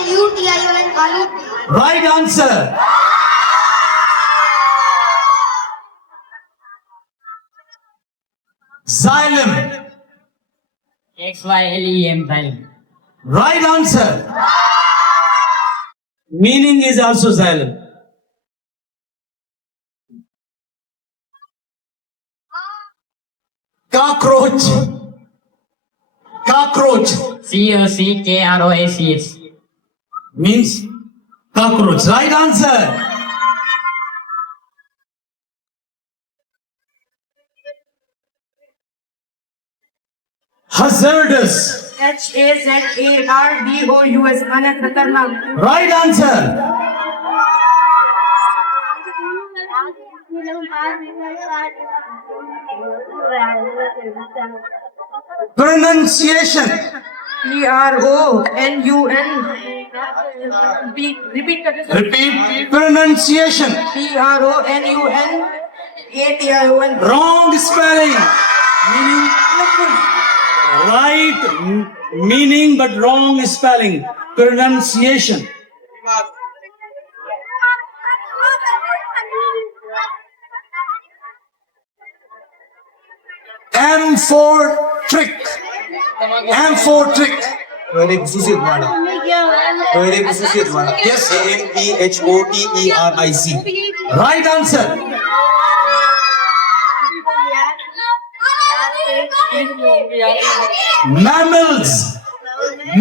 POLLUTION. Right answer. Xylem. XYLEM. Right answer. Meaning is also xylem. Cockroach. Cockroach COCKROACH. means cockroach. Right answer. Hazardous. HAZARDOUS. खतरनाक. Right answer. Pronunciation. PRONUN. Repeat. Repeat. Pronunciation. PRONUNATION. Wrong spelling. Meaning right meaning but wrong spelling. Pronunciation. M for trick. M for trick. पहले खुसूसियत वाला Yes. AMPHOTERIC. Right answer.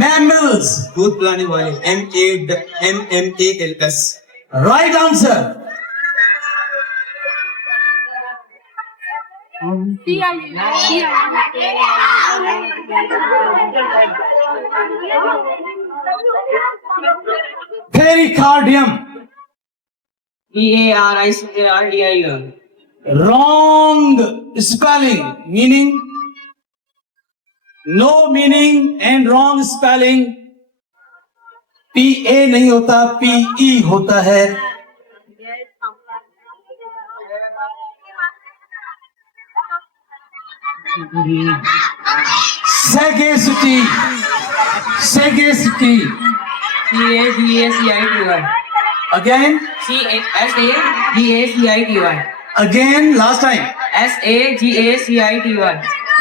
Mammals. दूध पिलाने वाले MAMMALS. Right answer. Pericardium. Pericardium. Wrong spelling. Meaning? No meaning and wrong spelling. PA नहीं होता, PE होता है. Sagacity. Sagacity. Sagacity. Again. Sagacity. Again. Last time. Sagacity.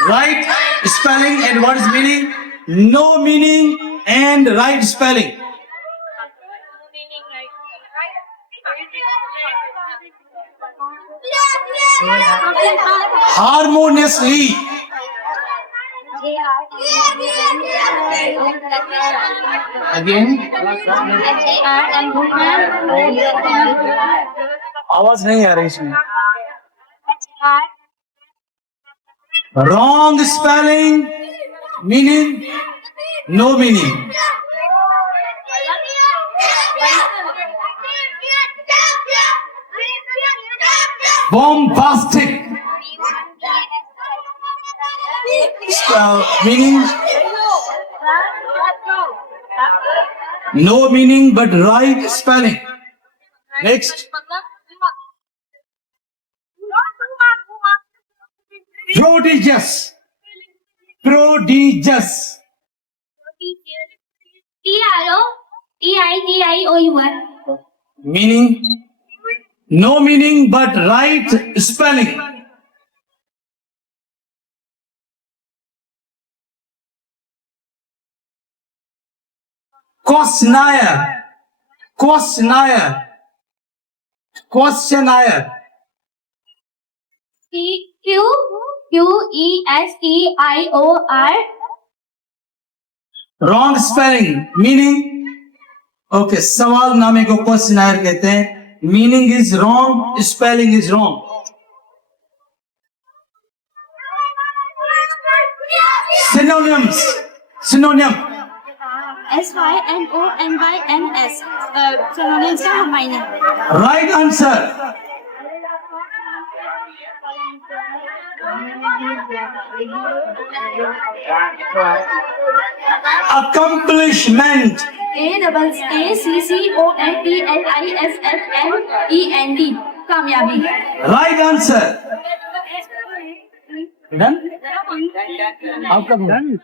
Right spelling and what is meaning? No meaning and right spelling. Harmoniously. Again. आवाज नहीं आ रही इसमें. Wrong spelling, meaning, no meaning. Bombastic, meaning, no meaning but right spelling. Next. Prodigious. Prodigious. Prodigious. Meaning? No meaning but right spelling. Questionnaire. Questionnaire. Questionnaire. Questionnaire. Wrong spelling. Meaning? Okay, सवाल नामे को questionnaire कहते हैं. Meaning is wrong, spelling is wrong. Synonyms. Synonym. SYNONYMS. Synonyms का मायने. Right answer. Accomplishment. ACCOMPLISSMENT. कामयाबी. Right answer. Done? Outcome done.